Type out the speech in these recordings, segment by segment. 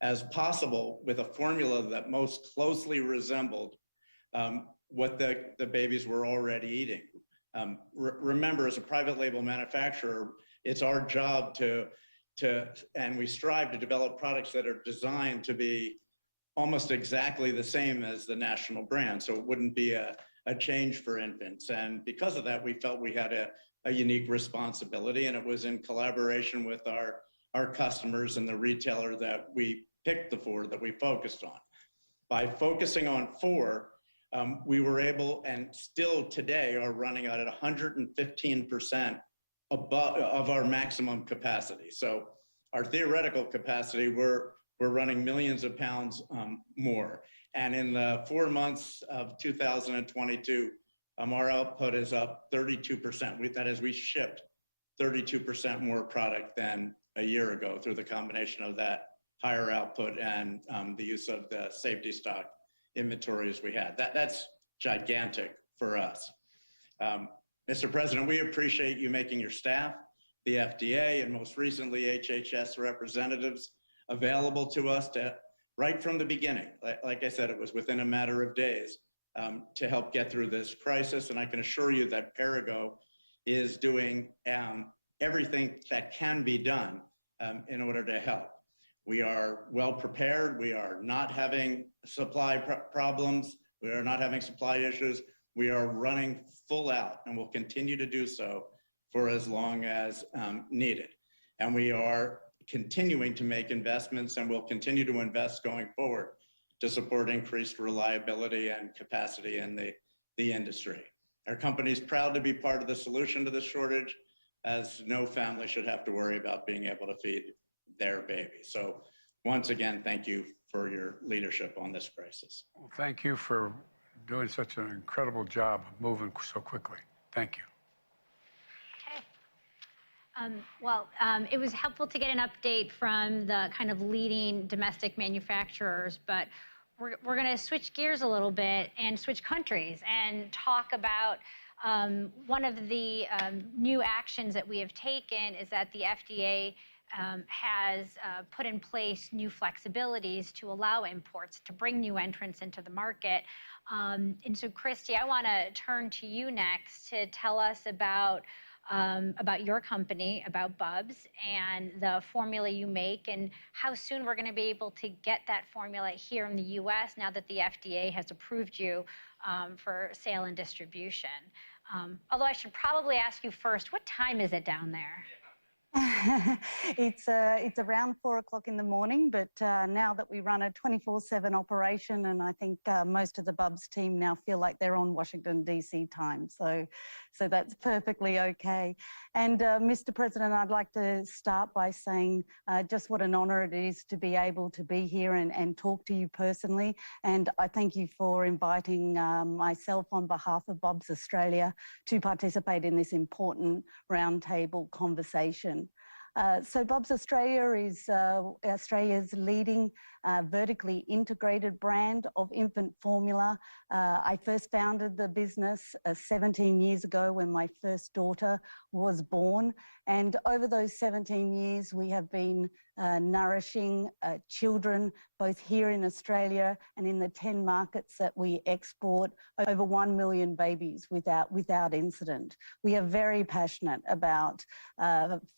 as possible with a formula that most closely resembled what the babies were already eating. Remember, as a private label manufacturer, it's our job and we strive to develop products that are designed to be almost exactly the same as the national brand. So it wouldn't be a change for infants. And because of that, we felt we had a unique responsibility, and it was in collaboration with our customers and the retailer that we picked the 4 that we focused on. By focusing on 4, we were able, and still today are running at 115% of our maximum capacity. So our theoretical capacity, we're running millions of pounds more. And in the 4 months of 2022, our output is up 32%. That is, we shipped 32% more product than a year ago through the combination of that higher output and the use of the safety stock inventories we had. That's gigantic for us. Mr. President, we appreciate you making your staff, the FDA, and most recently HHS representatives available to us right from the beginning. Like I said, it was within a matter of days to help get through this crisis. And I can assure you that Perrigo is doing everything that can be done in order to help. We are well prepared. We are not having supply problems. We are not having supply issues. We are running full out and will continue to do so for as long as needed. And we are continuing to make investments, and will continue to invest going forward to support increased reliability and capacity in the industry. Our company is proud to be part of the solution to this shortage, as no family should have to worry about being able to feed their baby. So once again, thank you for your leadership on this crisis. Well, thank you for doing such an incredible job of moving so quickly. Thank you. It was helpful to get an update from the kind of leading domestic manufacturers, but we're going to switch gears a little bit and switch countries and talk about one of the new actions that we have taken is that the FDA has put in place new flexibilities to allow imports, to bring new entrants into the market. And so, Christy, I want to turn to you next to tell us about your company, about Bubs, and the formula you make, and how soon we're going to be able to get that formula here in the U.S. now that the FDA has approved you for sale and distribution. Although I should probably ask you first, what time is it down there? It's around 4 o'clock in the morning, but now that we run a 24/7 operation, and I think most of the Bubs team now feel like they're on Washington, D.C. time. So that's perfectly okay. And Mr. President, I'd like to start by saying just what an honor it is to be able to be here and talk to you personally. And I thank you for inviting myself on behalf of Bubs Australia to participate in this important roundtable conversation. So Bubs Australia is Australia's leading vertically integrated brand of infant formula. I first founded the business 17 years ago when my first daughter was born. And over those 17 years, we have been nourishing children, both here in Australia and in the 10 markets that we export, over 1 million babies without incident. We are very passionate about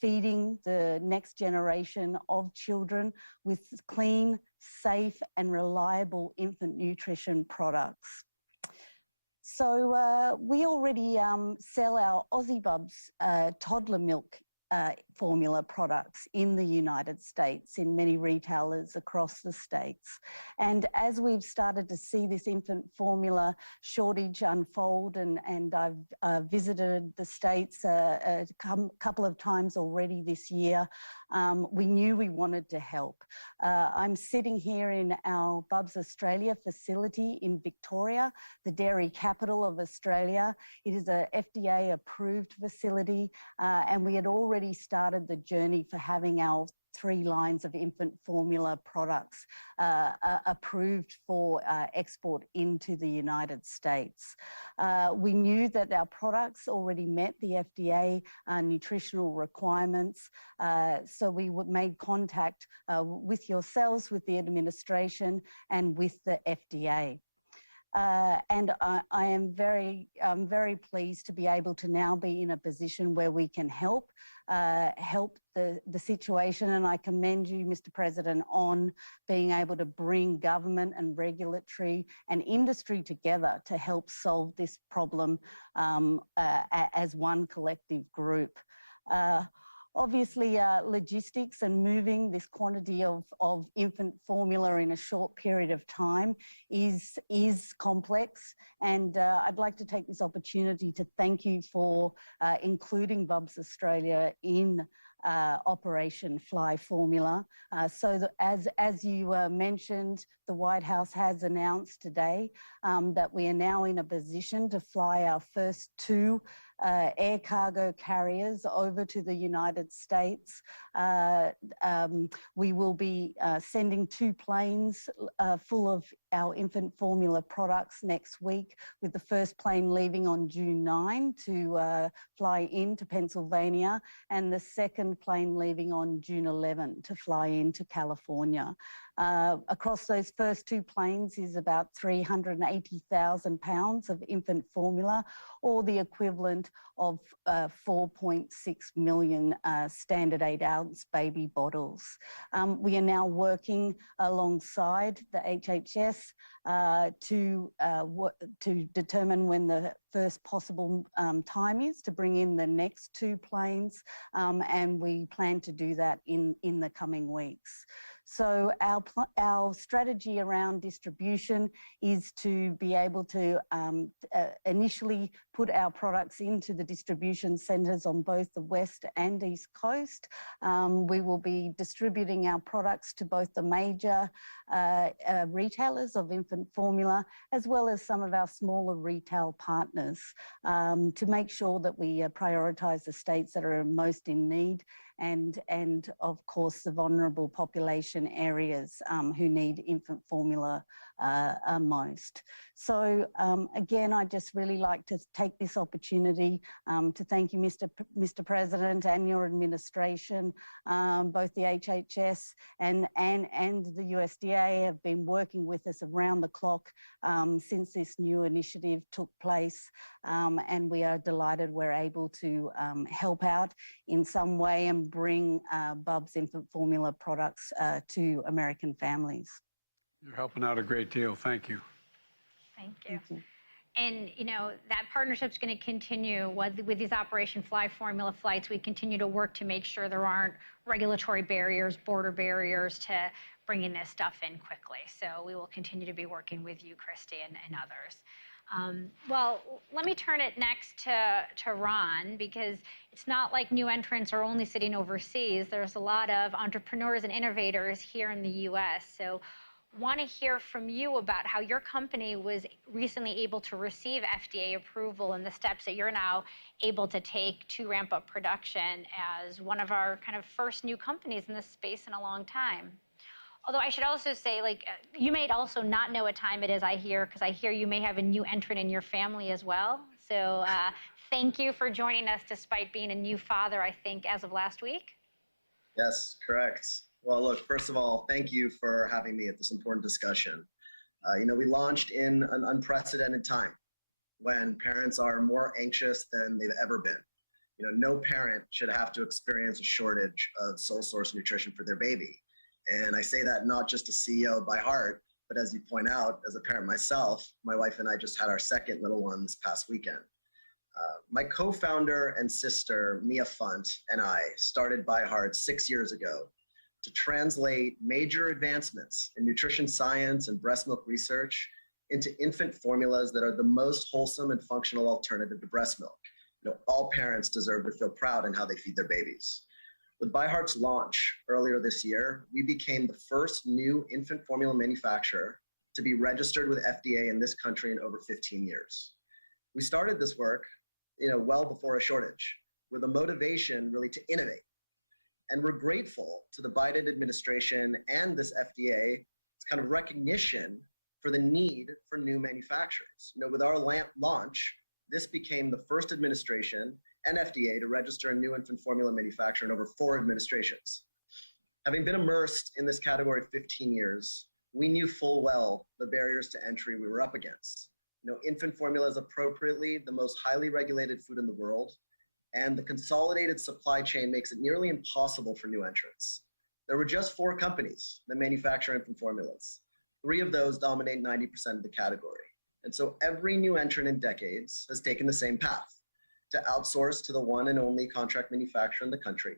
feeding the next generation of children with clean, safe, and reliable infant nutrition products. So we already sell our Aussie Bubs toddler milk formula products in the United States in many retailers across the states. And as we've started to see this infant formula shortage unfold, and I've visited the States a couple of times already this year, we knew we wanted to help. I'm sitting here in our Bubs Australia facility in Victoria, the dairy capital of Australia. It is a FDA approved facility, and we had already already started the journey for having our 3 lines of infant formula products approved for export into the United States. We knew that our products already met the FDA nutritional requirements, so we made contact with yourselves, with the administration, and with the FDA. And I am very pleased to be able to now be in a position where we can help the situation. And I commend you, Mr. President, on being able to bring government and regulatory and industry together to help solve this problem as one collective group. Obviously, logistics and moving this quantity of infant formula in a short period of time is complex. And I'd like to take this opportunity to thank you for including Bubs Australia in Operation Fly Formula. So that as you mentioned, the White House has announced today that we are now in a position to fly our first 2 air cargo carriers over to the United States. We will be sending 2 planes full of our infant formula products next week, with the first plane leaving on June 9 to fly into Pennsylvania, and the second plane leaving on June 11 to fly into California. Across those first 2 planes is about 380,000 pounds of infant formula, or the equivalent of 4.6 million standard 8-ounce baby bottles. We are now working alongside the HHS to determine when the first possible time is to bring in the next 2 planes, and we plan to do that in the coming weeks. So our strategy around distribution is to be able to initially put our products into the distribution centres on both the West and East Coast. We will be distributing our products to both the major retailers of infant formula, as well as some of our smaller retail partners, to make sure that we prioritise the states that are most in need, and of course the vulnerable population areas who need infant formula most. So again, I'd just really like to take this opportunity to thank you, Mr. President, and your administration. Both the HHS and the USDA have been working with us around the clock since this new initiative took place, and we are delighted we're able to help out in some way and bring Bubs infant formula products to American families. You're helping out a great deal. Thank you. Thank you. And, you know, that partnership's going to continue with these Operation Fly Formula flights. We continue to work to make sure there aren't regulatory barriers, border barriers to bringing this stuff in quickly. So we will continue to be working with you, Christy, and others. Well, let me turn it next to Ron, because it's not like new entrants are only sitting overseas. There's a lot of entrepreneurs and innovators here in the U.S. So want to hear from you about how your company was recently able to receive FDA approval and the steps that you're now able to take to ramp up production as one of our kind of first new companies in this space in a long time. Although I should also say, like, you may also not know what time it is, I hear, because I hear you may have a new entrant in your family as well. So thank you for joining us despite being a new father, I think, as of last week. Yes, correct. Well, look, first of all, thank you for having me at this important discussion. You know, we launched in an unprecedented time when parents are more anxious than they've ever been. You know, no parent should have to experience a shortage of sole source nutrition for their baby. And I say that not just a CEO by heart, but as you point out, as a parent myself, my wife and I just had our second little one this past weekend. My co-founder and sister, Mia Funt, and I started By Heart 6 years ago to translate major advancements in nutrition science and breast milk research into infant formulas that are the most wholesome and functional alternative to breast milk. You know, all parents deserve to feel proud in how they feed their babies. With By Heart's launch earlier this year, we became the first new infant formula manufacturer to be registered with FDA in this country in over 15 years. We started this work, you know, well before a shortage. with a motivation really to innovate. And we're grateful to the Biden administration and this FDA, it's kind of recognition for the need for new manufacturers. With our launch, this became the first administration and FDA to register a new infant formula manufacturer in over 4 administrations. Having been immersed in this category 15 years, we knew full well the barriers to entry we were up against. Infant formula is appropriately the most highly regulated food in the world, and the consolidated supply chain makes it nearly impossible for new entrants. There were just 4 companies that manufacture infant formulas. 3 of those dominate 90% of the category. And so every new entrant in decades has taken the same path, to outsource to the one and only contract manufacturer in the country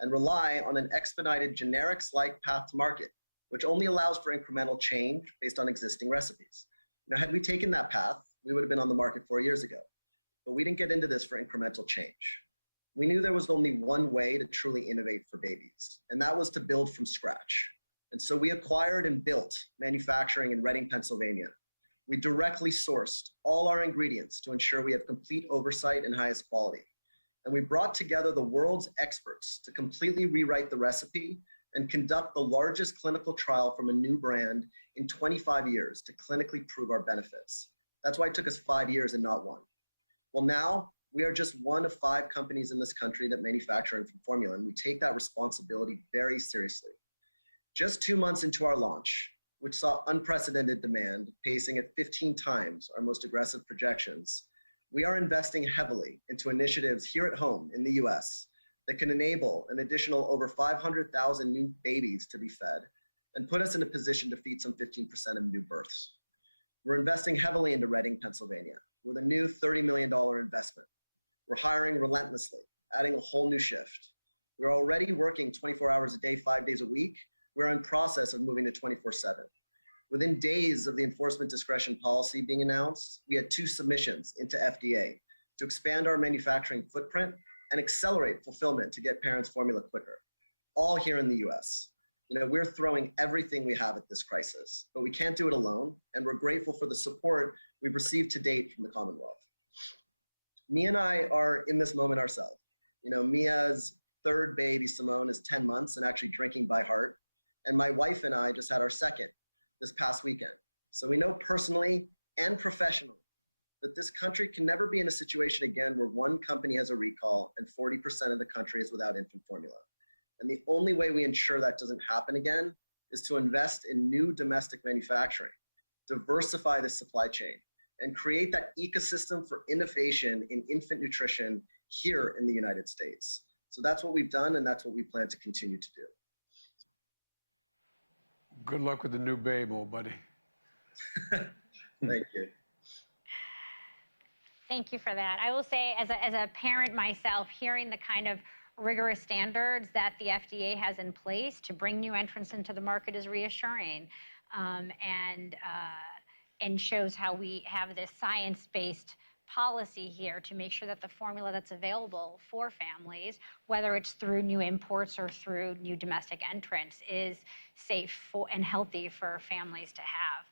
and rely on an expedited generics-like path to market, which only allows for incremental change based on existing recipes. Had we taken that path, we would have been on the market 4 years ago. But we didn't get into this for incremental change. We knew there was only one way to truly innovate for babies, and that was to build from scratch. And so we acquired and built manufacturing in Reading, Pennsylvania. We directly sourced all our ingredients to ensure we have complete oversight and highest quality. And we brought together the world's experts to completely rewrite the recipe and conduct the largest clinical trial from a new brand in 25 years to clinically prove our benefits. That's why it took us 5 years and not 1. Well, now we are just one of 5 companies in this country that manufacture infant formula, and we take that responsibility very seriously. Just 2 months into our launch, which saw unprecedented demand, pacing at 15 times our most aggressive projections, we are investing heavily into initiatives here at home in the US that can enable an additional over 500,000 new babies to be fed and put us in a position to feed some 15% of new births. We're investing heavily into Reading, Pennsylvania, with a new $30 million investment. We're hiring relentlessly, adding a whole new shift. We're already working 24 hours a day, 5 days a week. We're in process of moving to 24/7. Within days of the enforcement discretion policy being announced, we had 2 submissions into FDA to expand our manufacturing footprint and accelerate fulfillment to get parents formula quicker, all here in the US. We're throwing everything we have at this crisis, but we can't do it alone, and we're grateful for the support we've received to date from the Commonwealth. Mia and I are in this moment ourselves. Mia's 3rd baby, Simone, is 10 months and actually drinking by heart, and my wife and I just had our 2nd this past weekend. So we know personally and professionally that this country can never be in a situation again where one company has a recall and 40% of the country is without infant formula. And the only way we ensure that doesn't happen again is to invest in new domestic manufacturing, diversify the supply chain, and create that ecosystem for innovation in infant nutrition here in the United States. So that's what we've done, and that's what we plan to continue to do. Good luck with the new babe, old buddy. Thank you. Thank you for that. I will say, as a parent myself, hearing the kind of rigorous standards that the FDA has in place to bring new entrants into the market is reassuring, and shows how we have this science-based policy here to make sure that the formula that's available for families, whether it's through new imports or through new domestic entrants, is safe and healthy for families to have.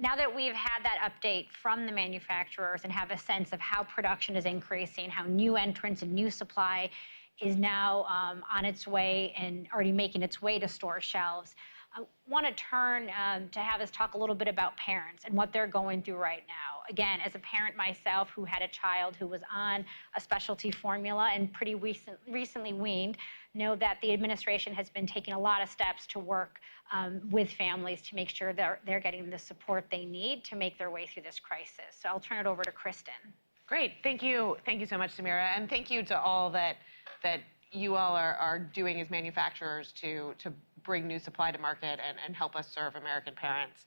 Now that we've had that update from the manufacturers and have a sense of how production is increasing, how new entrants and new supply is now on its way and already making its way to store shelves, I want to turn to have us talk a little bit about parents and what they're going through right now. Again, as a parent myself who had a child who was on a specialty formula and pretty recently weaned, know that the administration has been taking a lot of steps to work with families to make sure they're getting the support they need to make their way through this crisis. So I'll turn it over to Kristen. Great, thank you so much, Samira, and thank you to all that you all are doing as manufacturers to bring new supply to market and help us serve American parents.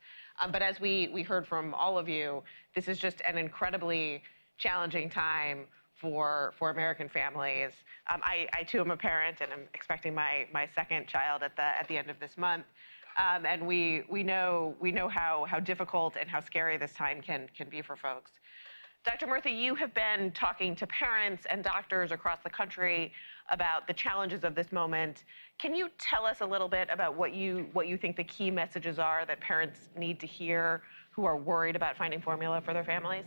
But as we heard from all of you, this is just an incredibly challenging time for American families. I too am a parent, and I'm expecting my 2nd child at the end of this month. And we know how difficult and how scary this time can be for folks. Dr. Murthy, you have been talking to parents and doctors across the country about the challenges of this moment. Can you tell us a little bit about what you think the key messages are that parents need to hear who are worried about finding formula for their families?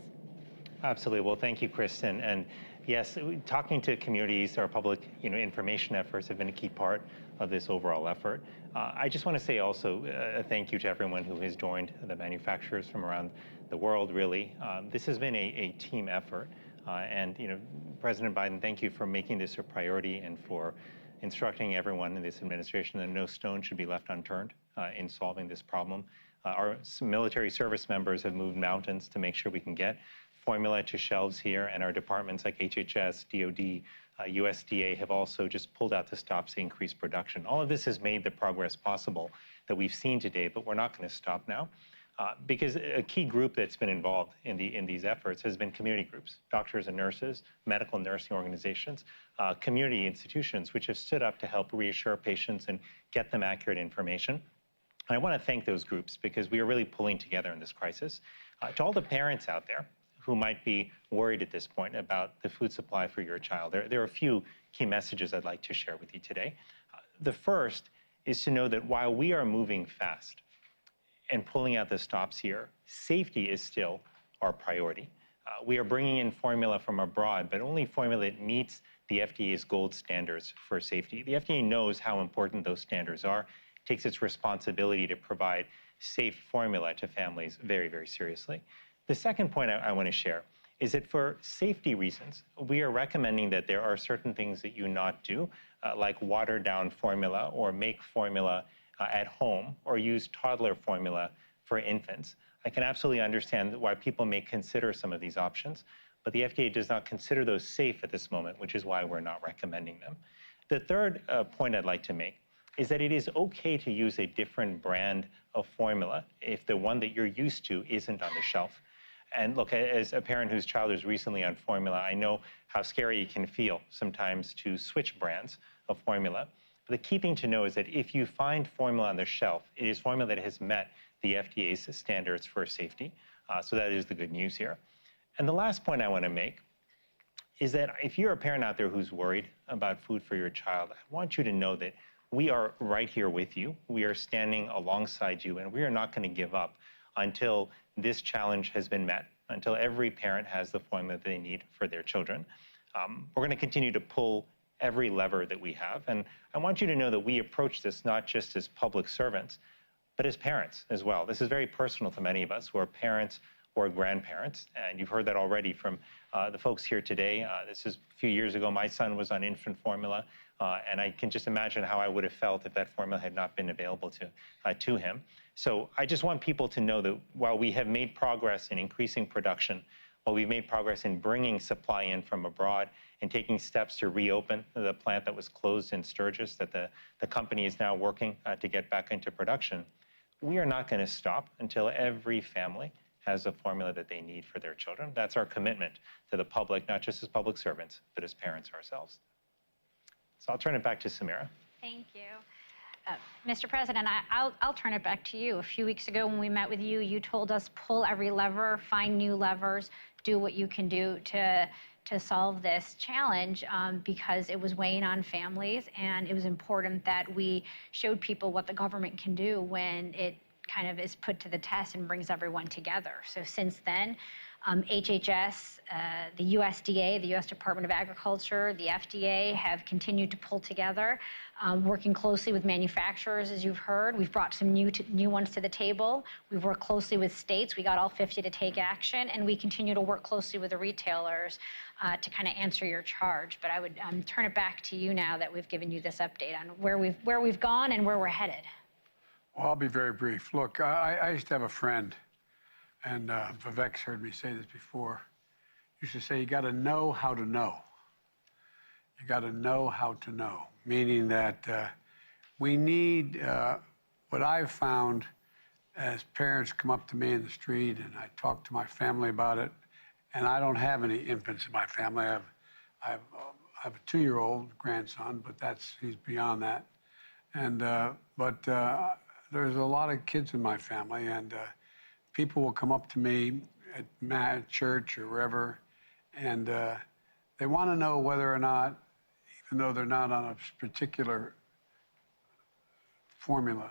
Absolutely. Well, thank you, Kristen. And yes, talking to communities, our public information efforts have been a key part of this overall effort. I just want to say also a thank you to everyone who has joined, the manufacturers from around the world, really. This has been a team effort. And President Biden, thank you for making this a priority and for instructing everyone in this administration that no stone should be left unturned in solving this problem. Our military service members have moved mountains to make sure we can get formula to shelves here, and our departments like HHS, DOD, USDA have also just pulled out the stops to increase production. All of this has made the progress possible that we've seen today, but we're not going to stop now. Because a key group that's been involved in these efforts has been community groups, doctors and nurses, medical nursing organizations, community institutions, which have stood up to help reassure patients and get them accurate information. And I want to thank those groups because we are really pulling together in this crisis. To all the parents out there who might be worried at this point about the food supply for your child, there are a few key messages I'd like to share with you today. The first is to know that while we are moving fast and pulling out the stops here, safety is still our priority. We are bringing in formula from abroad, but only formula that meets the FDA's gold standards for safety. The FDA knows how important those standards are, takes its responsibility to provide safe formula to families very, very seriously. The second point I want to share is that for safety reasons, we are recommending that there are certain things that you not do, like water down formula or make formula at home or use toddler formula for infants. I can absolutely understand why people may consider some of these options, but the FDA does not consider those safe at this moment, which is why we're not recommending them. The third point I'd like to make is that it is okay to use a different brand of formula if the one that you're used to isn't on the shelf. And look, as a parent whose child is recently on formula, I know how scary it can feel sometimes to switch brands of formula. But the key thing to know is that if you find formula on the shelf, it is formula that has met the FDA's standards for safety. So that is the good news here. And the last point I want to make is that if you're a parent out there who's worried about food for your child, I want you to know that we are right here with you. We are standing alongside you, and we are not going to give up until this challenge has been met, until every parent has the formula they need for their children. We're going to continue to pull every lever that we have. And I want you to know that we approach this not just as public servants, but as parents as well. This is very personal to many of us who are parents or grandparents. And you've heard that already from the folks here today. This is a few years ago, my son was on infant formula. And I can just imagine how I would have felt if that formula had not been available to him. So I just want people to know that while we have made progress in increasing production, while we've made progress in bringing supply in from abroad and taking steps to reopen the plant that was closed in Sturgis, that the company is now working to get back into production, we are not going to stop until every family has a formula that they need for their children. That's our commitment to the public, not just as public servants, but as parents ourselves. So I'll turn it back to Samira. Thank you. Mr. President, I'll turn it back to you. A few weeks ago when we met with you, you told us pull every lever, find new levers, do what you can do to solve this challenge because it was weighing on families, and it was important that we showed people what the government can do when it kind of is put to the test and brings everyone together. So since then, HHS, the USDA, the U.S. Department of Agriculture, the FDA have continued to pull together, working closely with manufacturers, as you've heard. We've brought some new ones to the table. We've worked closely with states. We got all 50 to take action, and we continue to work closely with the retailers to kind of answer your charge. But I would turn it back to you now that we've given you this update on where we've gone and where we're headed. Well, I'll be very brief. Look, I used to have a friend, and Vivek's heard me say this before. He used to say, you got to know how to know. You got to know how to know, meaning that we need what I've found as parents come up to me in the street and I talk to my family about it, and I don't have any infants in my family. I have a 2-year-old grandson, but he's beyond that. And there's a lot of kids in my family, and people will come up to me at church or wherever, and they want to know whether or not, even though they're not on a particular formula,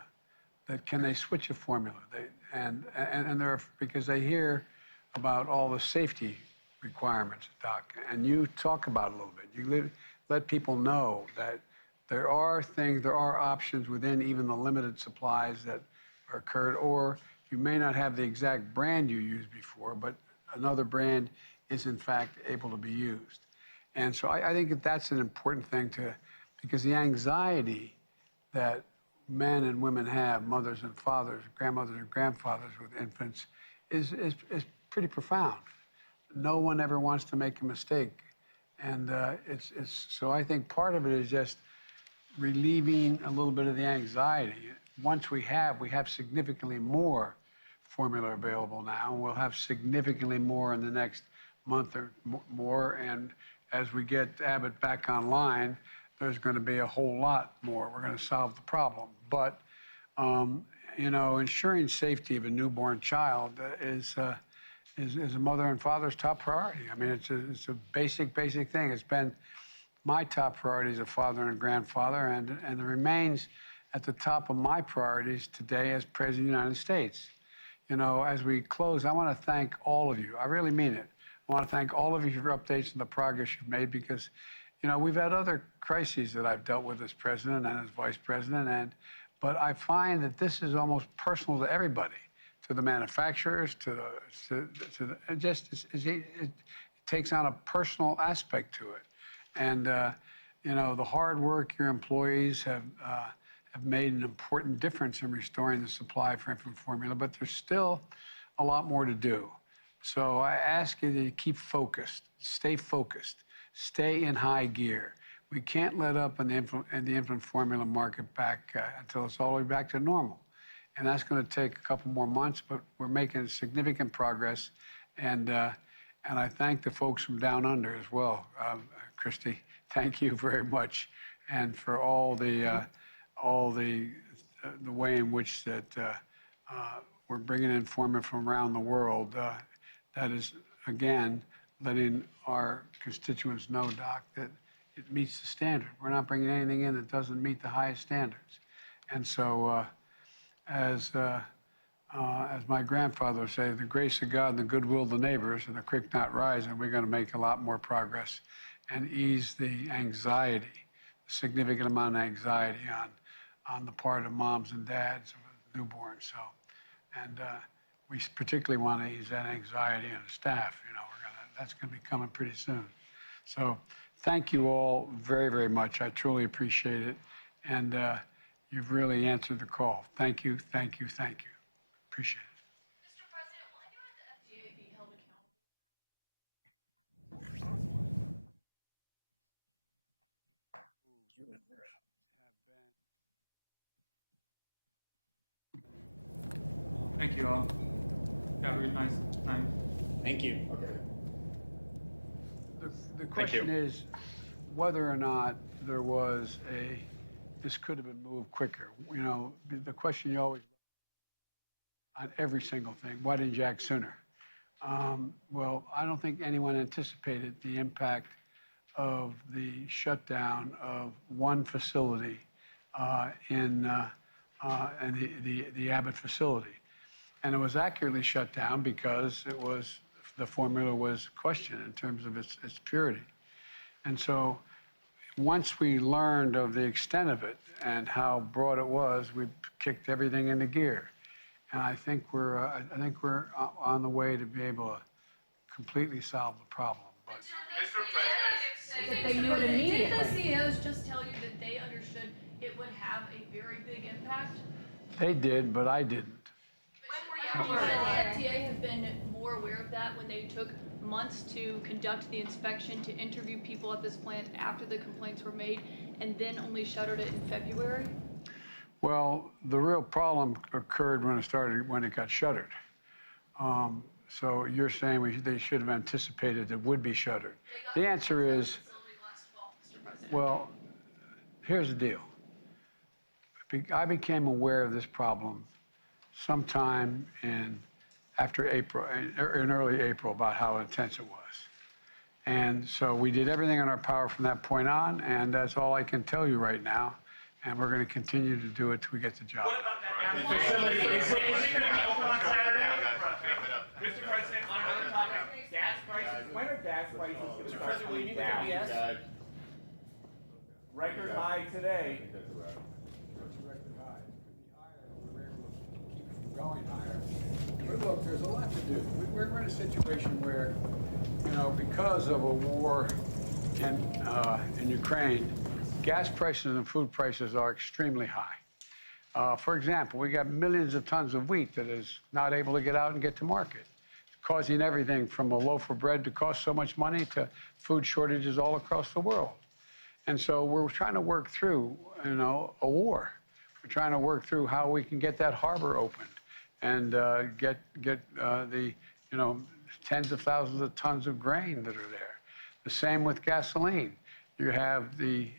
that can they switch a formula? Because they hear about all the safety requirements, Doc. And you talk about it a little bit. You let people know that there are things, there are options within even the limited supplies that are occurred, or you may not have the exact brand you used before, but another brand is in fact able to be used. And so I think that that's an important thing because the anxiety that men and women have, mothers and fathers, grandmothers and grandfathers with infants, is pretty profound. No one ever wants to make a mistake. And so I think part of it is just relieving a little bit of the anxiety. Once we have significantly more formula available now. We'll have significantly more in the next month or more. And as we get Abbott back online, there's going to be a whole lot more. We're going to solve the problem. But, you know, ensuring safety of a newborn child is a mother and father's top priority. I mean, it's a basic thing. It's been my top priority as a father and a grandfather, and it remains at the top of my priorities today as President of the United States. You know, as we close, I want to thank all of you. I really mean it. I want to thank all of you for updates and the progress you've made because, you know, we've had other crises that I've dealt with as president and as vice president, but I find that this is almost personal to everybody, to the manufacturers, it takes on a personal aspect to it. And, you know, the hard work your employees have made an important difference in restoring the supply for infant formula, but there's still a lot more to do. So I ask you to keep focused, stay in high gear. We can't let up in the infant formula market back until it's all the way back to normal. And that's going to take a couple more months, but we're making significant progress. And I thank the folks from Down Under as well. Christy, thank you very much. And for all the way in which that we're bringing in formula from around the world. That is, again, letting our constituents know, Doc, that it meets the standard. We're not bringing anything in that doesn't meet the highest standards. And so, as my grandfather would say, the grace of God and the goodwill of the neighbors and the creek not rising, we're going to make a lot more progress and ease the anxiety, a significant amount of anxiety on the part of moms and dads with newborns. So, and we particularly want to ease that anxiety on the staff. You know, that's going to be coming pretty soon. So, thank you all very, very much. I truly appreciate it, and you've really answered the call. Thank you, thank you, thank you. Appreciate it. Mr. President, will anyone at the FDA be held accountable? Thank you all. Have a really nice night. Thank you. Okay. The question is whether or not there was this could have been moved quicker. You know, the question you always on every single thing, why didn't you act sooner? Well, I don't think anyone anticipated the impact of the shutdown of one facility in the Abbott facility. And it was accurately shut down because the formula was questioned in terms of its purity. And so once we learned of the extent of it and how broad it was, we kicked everything into gear. And I think we're on the way to be able to completely solve the problem. But Didn't the CEOs just tell you that they understood it would have a very big impact? they did, but I didn't. When were you? The FDA have been more aware of that when they took months to conduct the inspection, to interview people at this plant after the complaints were made, and then only shuttered it in February? Well, the real problem occurred when it got shuttered. So you're saying they should have anticipated it would be shuttered. The answer is, well, here's the deal. I became aware of this problem sometime after April, in early April, about how intense it was. And so we did everything in our power from that point on, and that's all I can tell you right now. And we're going to continue to do it till we get the job. What about that facility? Is it going to be open on Saturday? Mr. President, on another topic, gas prices. When are gas prices going to start coming down? Record high today. Going higher. But look, there's a lot to do. We're in a situation where, because of a war in Ukraine, gas prices and food prices are extremely high. For example, we got millions of tons of wheat that is not able to get out and get to market, causing everything from a loaf of bread to cost so much money to food shortages all across the world. And so we're trying to work through, a war. We're trying to work through how we can get that harbor opened and get the tens of thousands of tons of grain that are there. The same with gasoline. You have the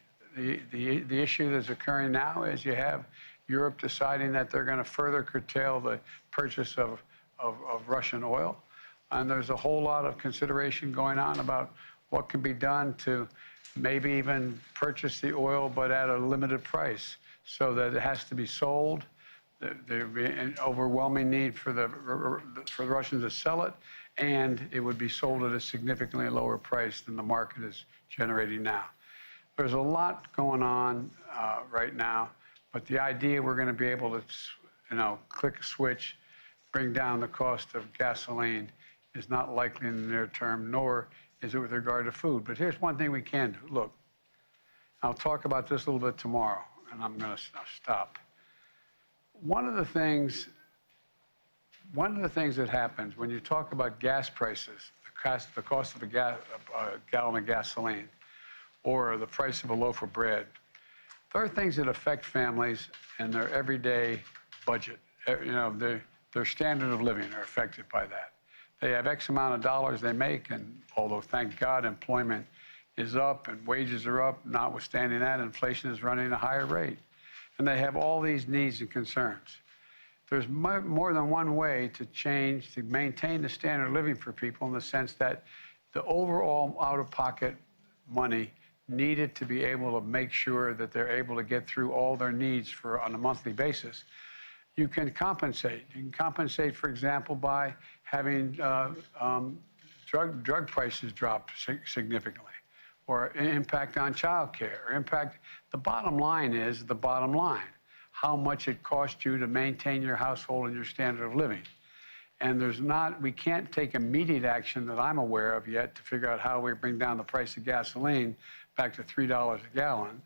issue that's occurring now is you have Europe deciding that they're going to further curtail the purchase of Russian oil. And there's a whole lot of consideration going on about what can be done to maybe even purchase the oil, but at a limited price so that it has to be sold. There'd be an overwhelming need for the Russians to sell it, and it would be sold at a significantly lower price than the market is generating now. There's a lot going on right now, but the idea we're going to be able to, click a switch, bring down the cost of gasoline is not likely in the near term, nor is it with regard to food. But here's one thing we can do. Look, I'll talk about this a little bit tomorrow, and I'm going to stop. One of the things that happens when you talk about gas prices, the cost of a gallon of gasoline, or the price of a loaf of bread, there are things that affect families and their everyday budget. Their standard of living are affected by that. They have X amount of dollars they make, and although, thank God, employment is up and wages are up, notwithstanding that, inflation is running at a higher rate. And they have all these needs and concerns. There's more than one way to maintain the standard of living for people, in the sense that the overall out-of-pocket money needed to be able to make sure that they're able to get through all their needs on a monthly basis. You can compensate. You can compensate, for example, by having drug prices drop significantly, or impact on child care, or impact. The bottom line is the bottom line. How much it costs you to maintain your household and your standard of living. And we can't take immediate action that I'm aware of yet to figure out how we bring down the price of gasoline back to $3 a gallon.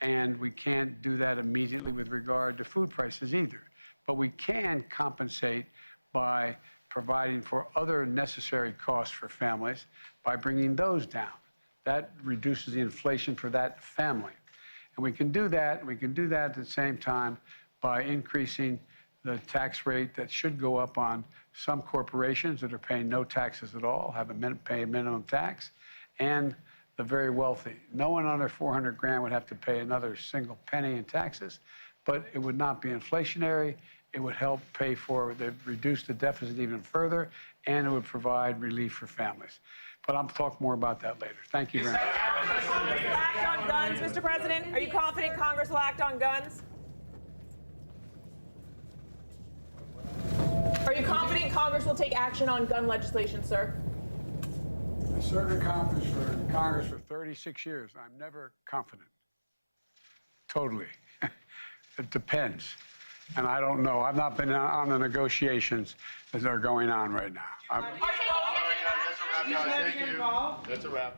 And we can't do that immediately with regard to food prices either. But we can compensate by providing for other necessary costs for families by bringing those down. That reduces the inflation for that family. And we can do that. We can do that at the same time by increasing the tax rate that should go up on some corporations that are paying no taxes at all, pay a minimum tax, and the very wealthy. No one under 400 grand would have to pay another single penny in taxes, but it would not be inflationary. It would help reduce the deficit even further, and it would provide relief for families. But I'll talk more about that later. Thank you very much. Congress will act on guns, Mr. President? Are you confident Congress will act on guns? Are you confident Congress will take action on gun legislation, sir? I served in Congress for 36 years. I'm never confident. Totally. It depends. And I don't know. I've not been on the negotiations that are going on right now. That's a wrap.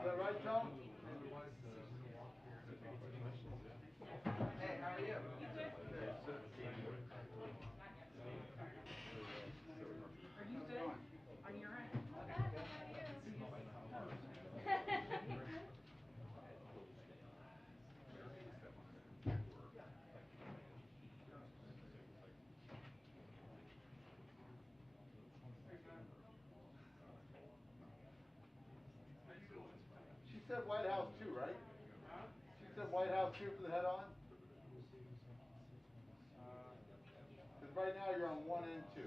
Is that right, Tom? Hey, how are you? Are you good on your end? She said White House too, right? She said White House too for the head on? Because right now you're on 1 and 2.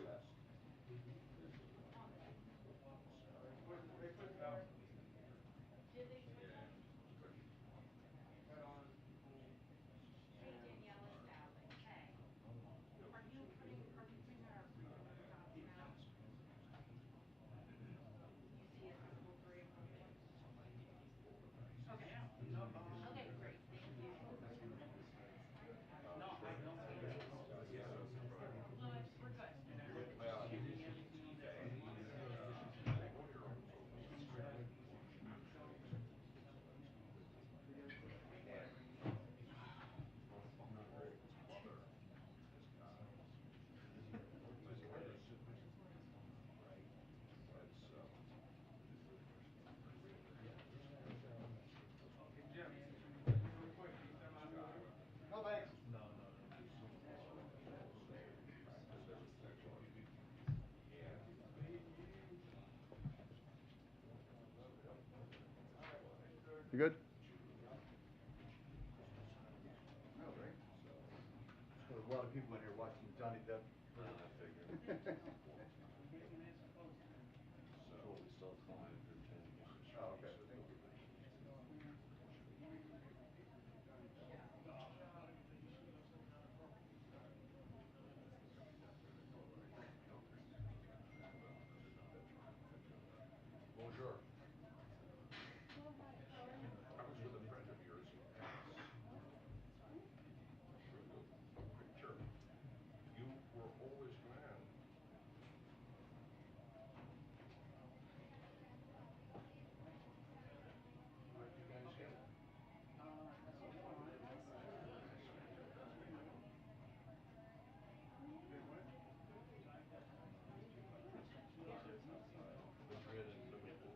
No thanks. You good? No, right? There's a lot of people in here watching Johnny Depp. Oh, okay. Thank you. Bonjour. I was with a friend of yours in Paris. Picture. You were always grand. How'd you guys get it? Madrid and Liverpool.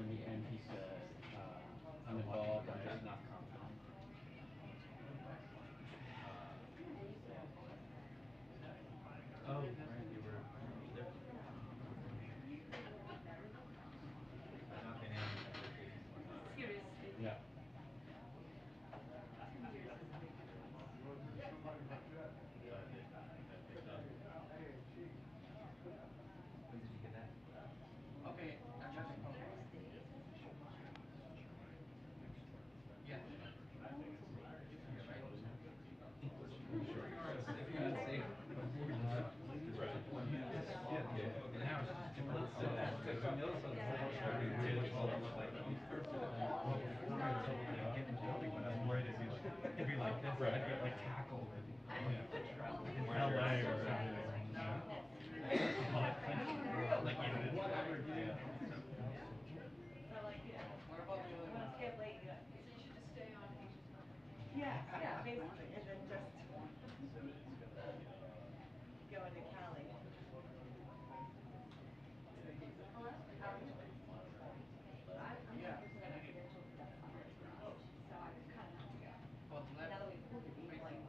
in the end he says, I'm involved, I'm just not confident. Oh, right, you were there. Yeah. When did you get that? Okay, I got you. Yeah. It'd be like this, I'd get like tackled in LA or something. Like, Yeah, yeah, basically, and then just go into Cali. Hello, how are you? I'm here for the residential stuff, so I was kind of, now that we pulled it, we're like,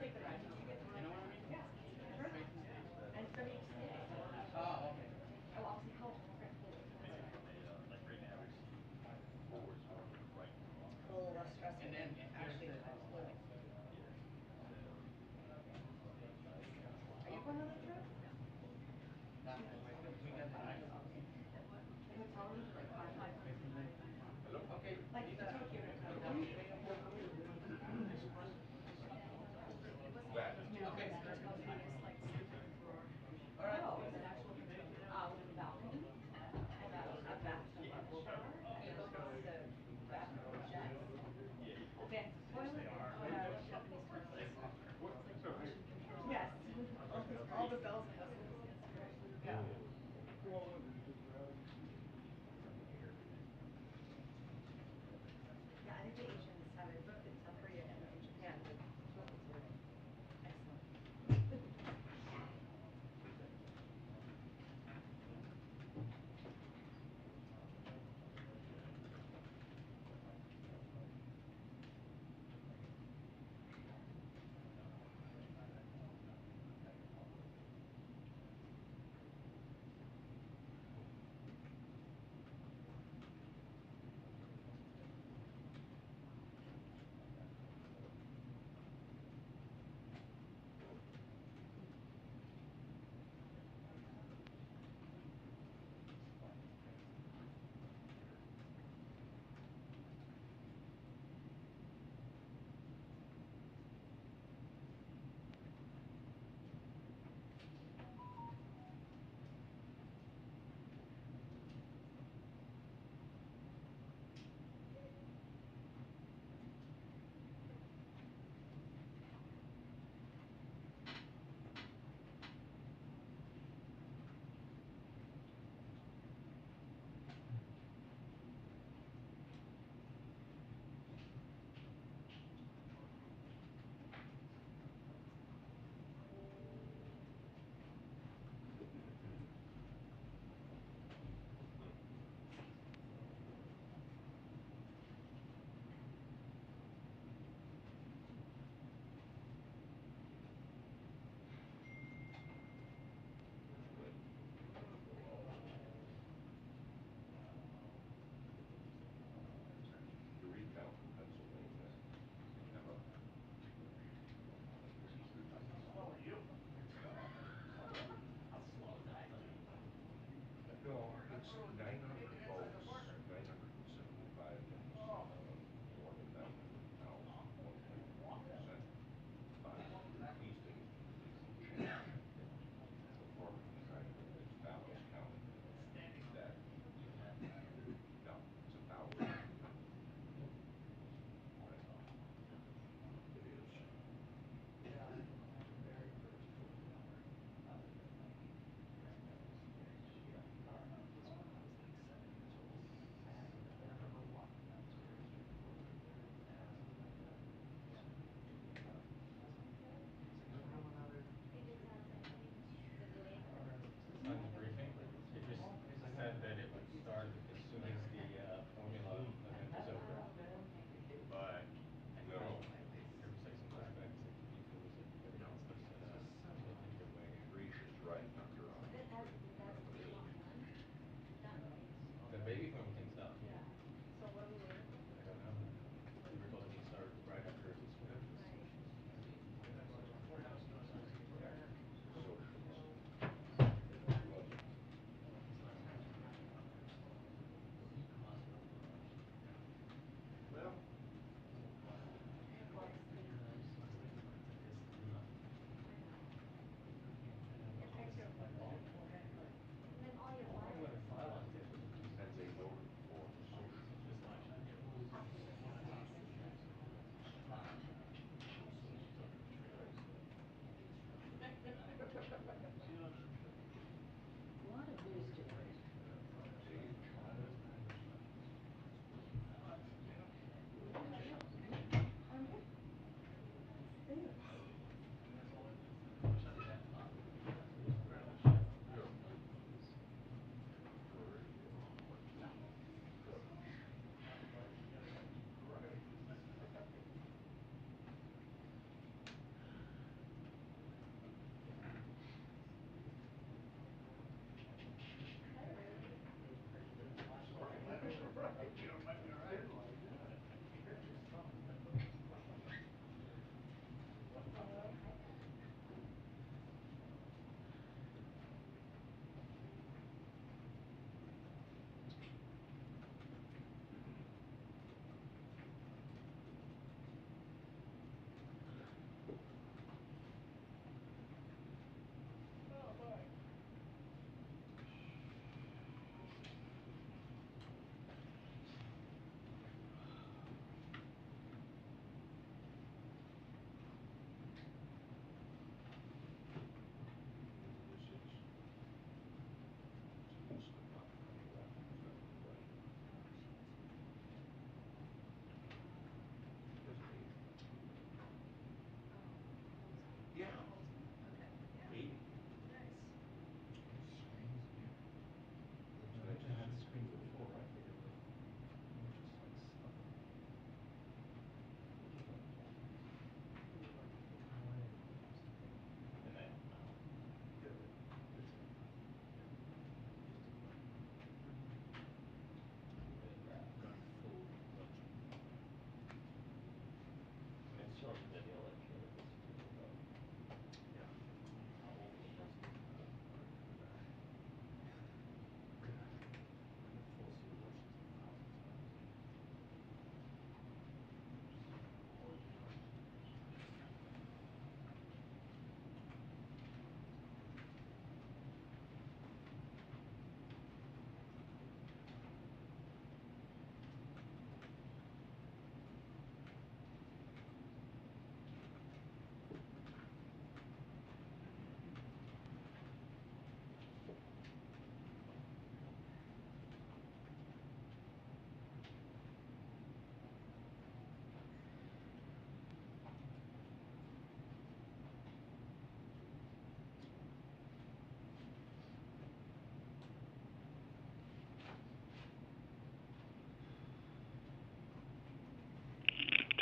take the ride. You get the ride. You know what I mean? Yeah. Perfect. And it's gonna be each day. Oh, okay. Oh, obviously, how we're gonna pull it. A little less stressful. And then actually,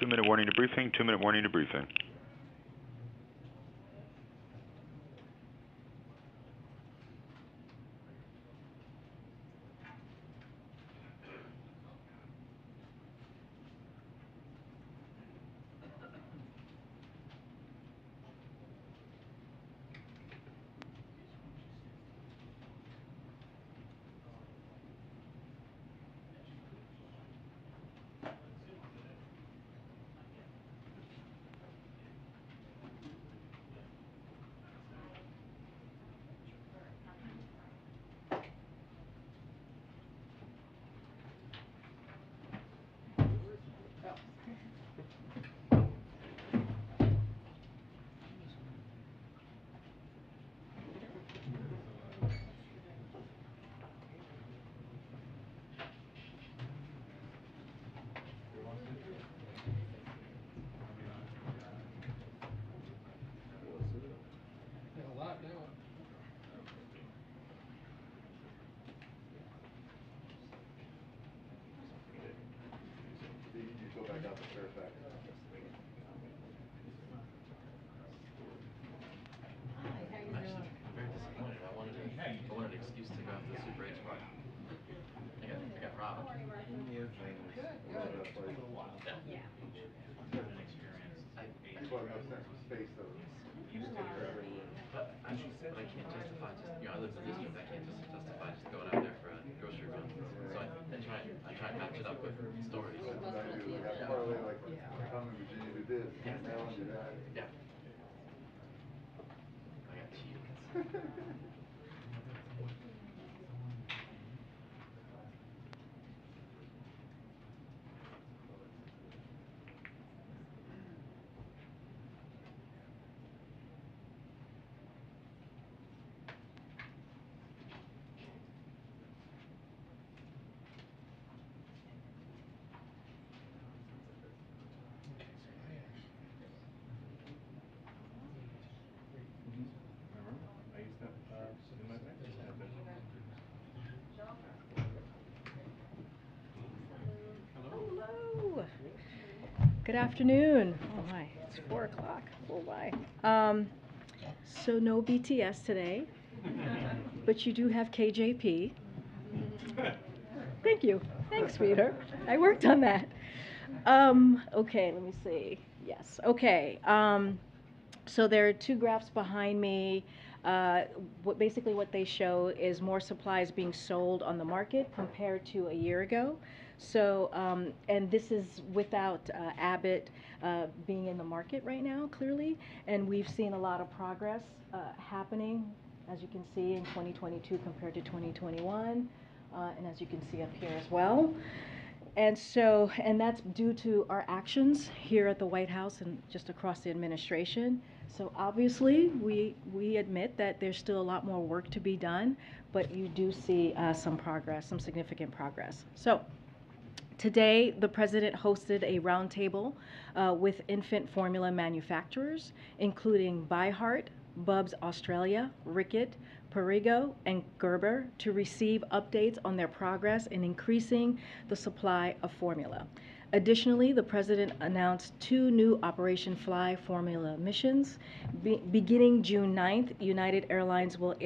2-minute warning to briefing, 2-minute warning to briefing. Go back out to Fairfax. I'm actually very disappointed. I wanted an excuse to go after the Super 8 spot. I got robbed. Yeah. Good. A little wild. Yeah. An experience. People have no sense of space, though. You just take her everywhere. But I can't justify just, I live in the district. I can't just justify just going out there for a grocery run. So I try and match it up with stories. That's what I do. Like, I parlay, like, come in Virginia, do this, Maryland, do that. Yeah. I got cheated. Hello. Good afternoon. Oh my, it's 4 o'clock. Oh my. So no BTS today, but you do have KJP. Thank you. Thanks, Peter. I worked on that. Okay, let me see. Yes. Okay. So there are two graphs behind me. Basically what they show is more supplies being sold on the market compared to a year ago. So, and this is without Abbott being in the market right now, clearly. And we've seen a lot of progress happening, as you can see, in 2022 compared to 2021. And as you can see up here as well. And so, and that's due to our actions here at the White House and just across the administration. So obviously, we admit that there's still a lot more work to be done, but you do see some progress, some significant progress. So today, the president hosted a roundtable with infant formula manufacturers, including ByHeart, Bubs Australia, Rickett, Perrigo, and Gerber, to receive updates on their progress in increasing the supply of formula. Additionally, the president announced 2 new Operation Fly formula missions. Beginning June 9th, United Airlines will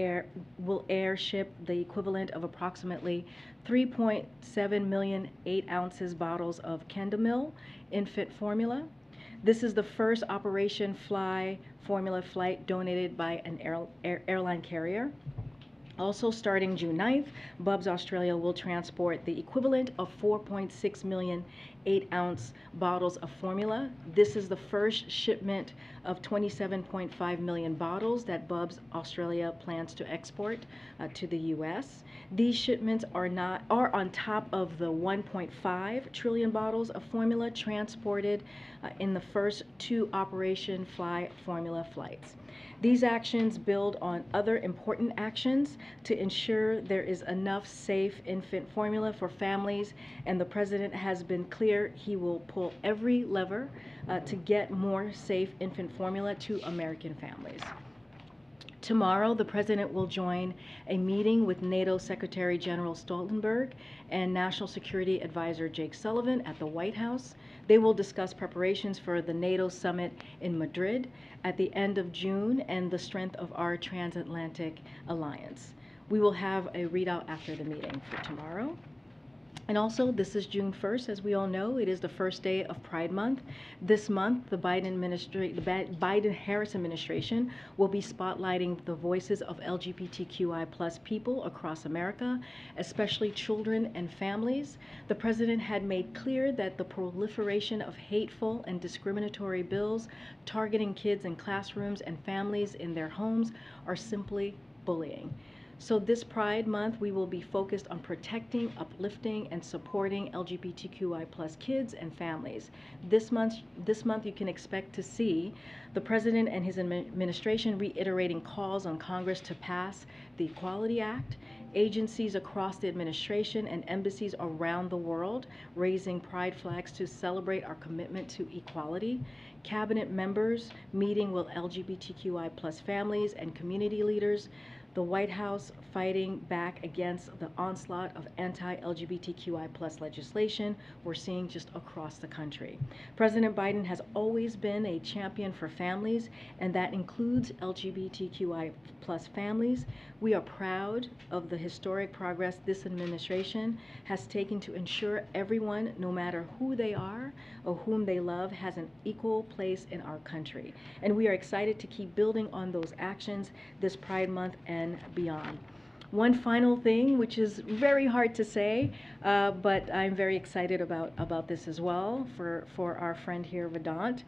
airship the equivalent of approximately 3.7 million 8 ounces bottles of Kendamil infant formula. This is the first Operation Fly formula flight donated by an airline carrier. Also starting June 9th, Bubs Australia will transport the equivalent of 4.6 million 8-ounce bottles of formula. This is the first shipment of 27.5 million bottles that Bubs Australia plans to export to the U.S. These shipments are on top of the 1.5 trillion bottles of formula transported in the first 2 Operation Fly formula flights. These actions build on other important actions to ensure there is enough safe infant formula for families, and the president has been clear he will pull every lever to get more safe infant formula to American families. Tomorrow, the President will join a meeting with NATO Secretary General Stoltenberg and National Security Advisor Jake Sullivan at the White House. They will discuss preparations for the NATO Summit in Madrid at the end of June and the strength of our transatlantic alliance. We will have a readout after the meeting for tomorrow. And also, this is June 1st, as we all know. It is the first day of Pride Month. This month, the Biden-Harris administration will be spotlighting the voices of LGBTQI+ people across America, especially children and families. The president had made clear that the proliferation of hateful and discriminatory bills targeting kids in classrooms and families in their homes are simply bullying. So this Pride Month, we will be focused on protecting, uplifting, and supporting LGBTQI+ kids and families. This month, you can expect to see the President and his administration reiterating calls on Congress to pass the Equality Act, agencies across the administration and embassies around the world raising pride flags to celebrate our commitment to equality, cabinet members meeting with LGBTQI+ families and community leaders, the White House fighting back against the onslaught of anti-LGBTQI+ legislation we're seeing just across the country. President Biden has always been a champion for families, and that includes LGBTQI+ families. We are proud of the historic progress this administration has taken to ensure everyone, no matter who they are or whom they love, has an equal place in our country. And we are excited to keep building on those actions this Pride Month and beyond. One final thing, which is very hard to say, but I'm very excited about this as well for our friend here, Vedant.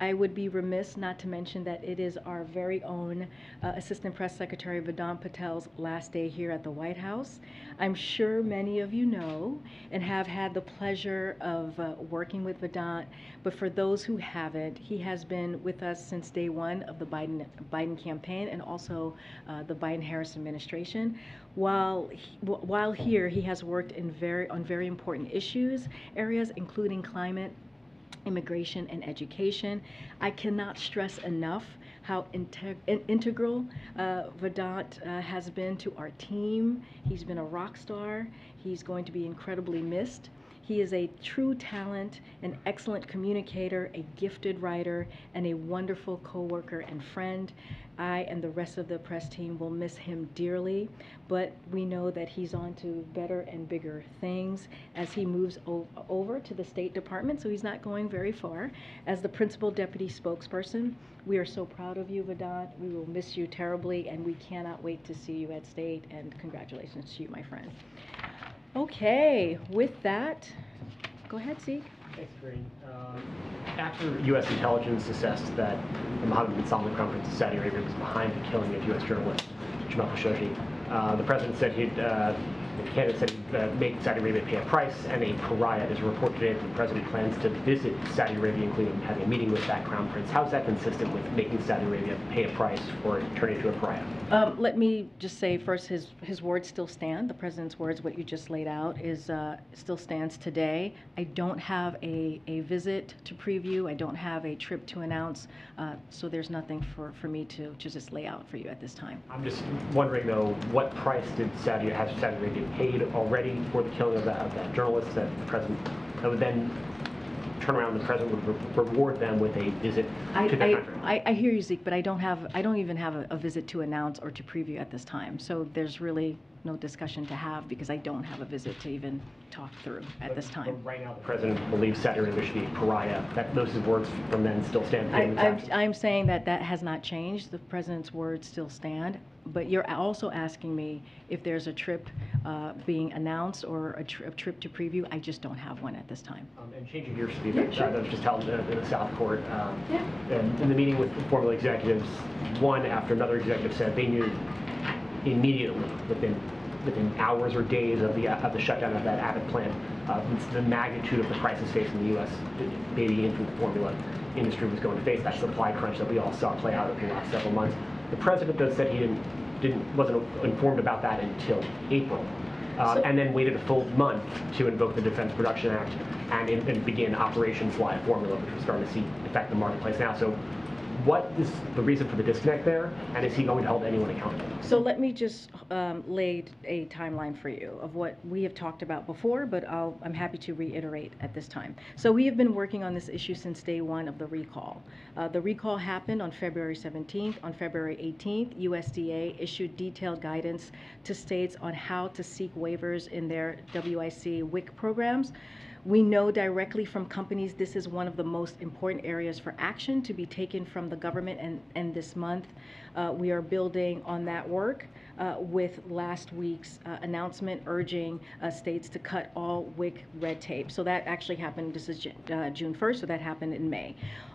I would be remiss not to mention that it is our very own Assistant Press Secretary Vedant Patel's last day here at the White House. I'm sure many of you know and have had the pleasure of working with Vedant, but for those who haven't, he has been with us since day one of the Biden campaign and also the Biden-Harris administration. While here, he has worked on very important areas, including climate, immigration, and education. I cannot stress enough how integral Vedant has been to our team. He's been a rock star. He's going to be incredibly missed. He is a true talent, an excellent communicator, a gifted writer, and a wonderful coworker and friend. I and the rest of the press team will miss him dearly, but we know that he's on to better and bigger things as he moves over to the State Department, so he's not going very far. As the principal deputy spokesperson, we are so proud of you, Vedant. We will miss you terribly, and we cannot wait to see you at State, and congratulations to you, my friend. Okay, with that, go ahead, Zeke. Thanks, Corinne. After U.S. intelligence assessed that the Mohammed bin Salman Crown Prince of Saudi Arabia was behind the killing of U.S. journalist Jamal Khashoggi, the president said the candidate said he'd make Saudi Arabia pay a price, and a pariah. There's a report today that the president plans to visit Saudi Arabia, including having a meeting with that crown prince. How is that consistent with making Saudi Arabia pay a price or turn into a pariah? Let me just say first, his words still stand. The president's words, what you just laid out, is still stands today. I don't have a visit to preview. I don't have a trip to announce. So there's nothing for me to just lay out for you at this time. I'm just wondering, though, what price has Saudi Arabia paid already for the killing of that journalist that the president would then turn around, the president would reward them with a visit to their country? I hear you, Zeke, but I don't even have a visit to announce or to preview at this time. So there's really no discussion to have because I don't have a visit to even talk through at this time. But right now, the president believes Saudi Arabia should be a pariah. Those words from then still stand. I'm saying that has not changed. The president's words still stand. But you're also asking me if there's a trip being announced or a trip to preview. I just don't have one at this time. And changing gears to the that was just held in the South Court. And in the meeting with former executives, one after another executive said they knew immediately within hours or days of the shutdown of that Abbott plant, the magnitude of the crisis facing the U.S. baby infant formula industry was going to face, that supply crunch that we all saw play out over the last several months. The president does said he wasn't informed about that until April, and then waited a full month to invoke the Defense Production Act and begin Operation Fly Formula, which we're starting to see affect the marketplace now. So what is the reason for the disconnect there, and is he going to hold anyone accountable? So let me just lay a timeline for you of what we have talked about before, but I'm happy to reiterate at this time. So we have been working on this issue since day one of the recall. The recall happened on February 17th. On February 18th, USDA issued detailed guidance to states on how to seek waivers in their WIC programs. We know directly from companies this is one of the most important areas for action to be taken from the government, and this month we are building on that work with last week's announcement urging states to cut all WIC red tape. So that actually happened, this is June 1st, so that happened in May.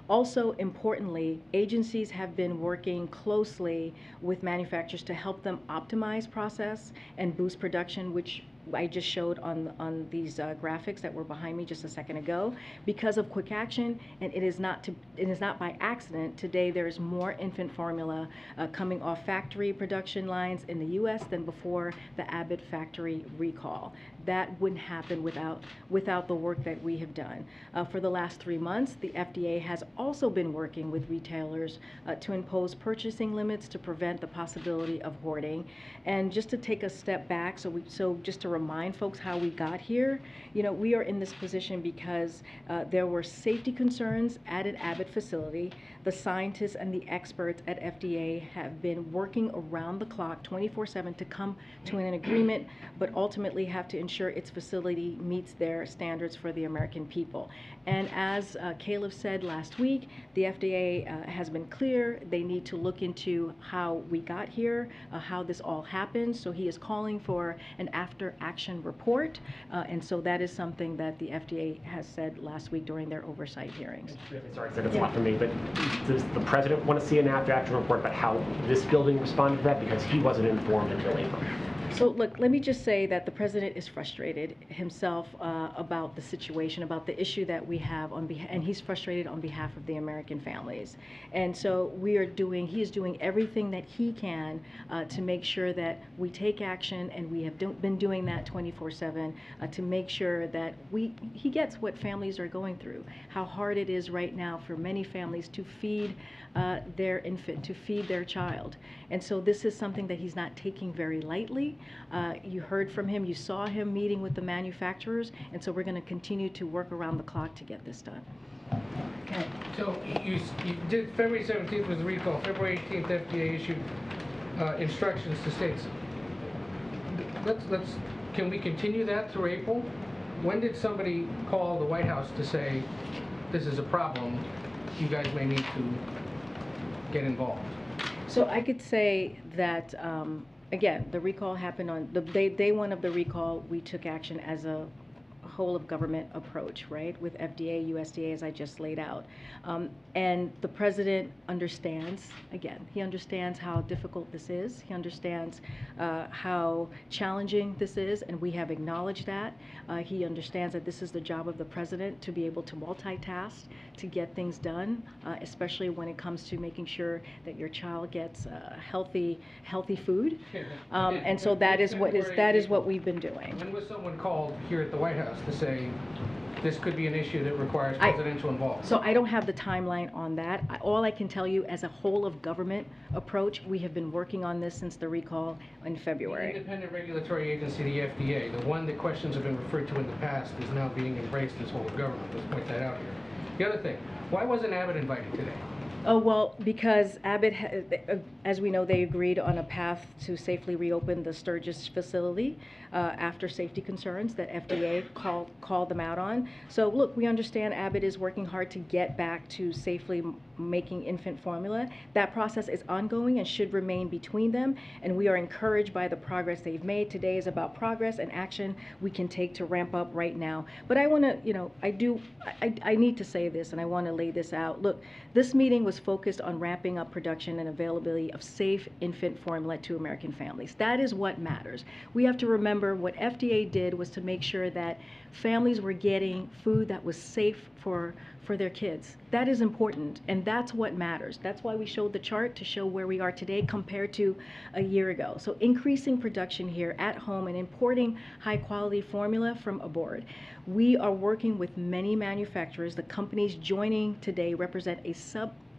Also, importantly, agencies have been working closely with manufacturers to help them optimize process and boost production, which I just showed on these graphics that were behind me just a second ago. Because of quick action, and it is not by accident, today there is more infant formula coming off factory production lines in the U.S. than before the Abbott factory recall. That wouldn't happen without the work that we have done. For the last 3 months, the FDA has also been working with retailers to impose purchasing limits to prevent the possibility of hoarding. And just to take a step back, so just to remind folks how we got here, we are in this position because there were safety concerns at an Abbott facility. The scientists and the experts at FDA have been working around the clock 24/7 to come to an agreement, but ultimately have to ensure its facility meets their standards for the American people. And as Caleb said last week, the FDA has been clear. They need to look into how we got here, how this all happened. So he is calling for an after-action report. And so that is something that the FDA has said last week during their oversight hearings. Sorry, I said it's a lot for me, but does the president want to see an after-action report about how this building responded to that? Because he wasn't informed until April. So look, let me just say that the president is frustrated himself about the situation, about the issue that we have and he's frustrated on behalf of the American families. And so he is doing everything that he can to make sure that we take action, and we have been doing that 24/7 to make sure that he gets what families are going through, how hard it is right now for many families to feed their infant, to feed their child. And so this is something that he's not taking very lightly. You heard from him, you saw him meeting with the manufacturers, and so we're going to continue to work around the clock to get this done. Okay. So you did February 17th was the recall. February 18th, FDA issued instructions to states. Can we continue that through April? When did somebody call the White House to say this is a problem? You guys may need to get involved. So I could say that, again, the recall happened on the day one of the recall. We took action as a whole of government approach, right, with FDA, USDA, as I just laid out. And the president understands, again, he understands how difficult this is. He understands how challenging this is, and we have acknowledged that. He understands that this is the job of the president to be able to multitask, to get things done, especially when it comes to making sure that your child gets healthy food. And so that is what we've been doing. When was someone called here at the White House to say this could be an issue that requires presidential involvement? So I don't have the timeline on that. All I can tell you, as a whole of government approach, we have been working on this since the recall in February. The independent regulatory agency, the FDA, the one that questions have been referred to in the past, is now being embraced as whole of government. Let's point that out here. The other thing, why wasn't Abbott invited today? Oh, well, because Abbott, as we know, they agreed on a path to safely reopen the Sturgis facility after safety concerns that FDA called them out on. So look, we understand Abbott is working hard to get back to safely making infant formula. That process is ongoing and should remain between them, and we are encouraged by the progress they've made. Today is about progress and action we can take to ramp up right now. But I want to, I need to say this, and I want to lay this out. Look, this meeting was focused on ramping up production and availability of safe infant formula to American families. That is what matters. We have to remember what FDA did was to make sure that families were getting food that was safe for their kids. That is important, and that's what matters. That's why we showed the chart to show where we are today compared to a year ago. So increasing production here at home and importing high quality formula from abroad. We are working with many manufacturers. The companies joining today represent a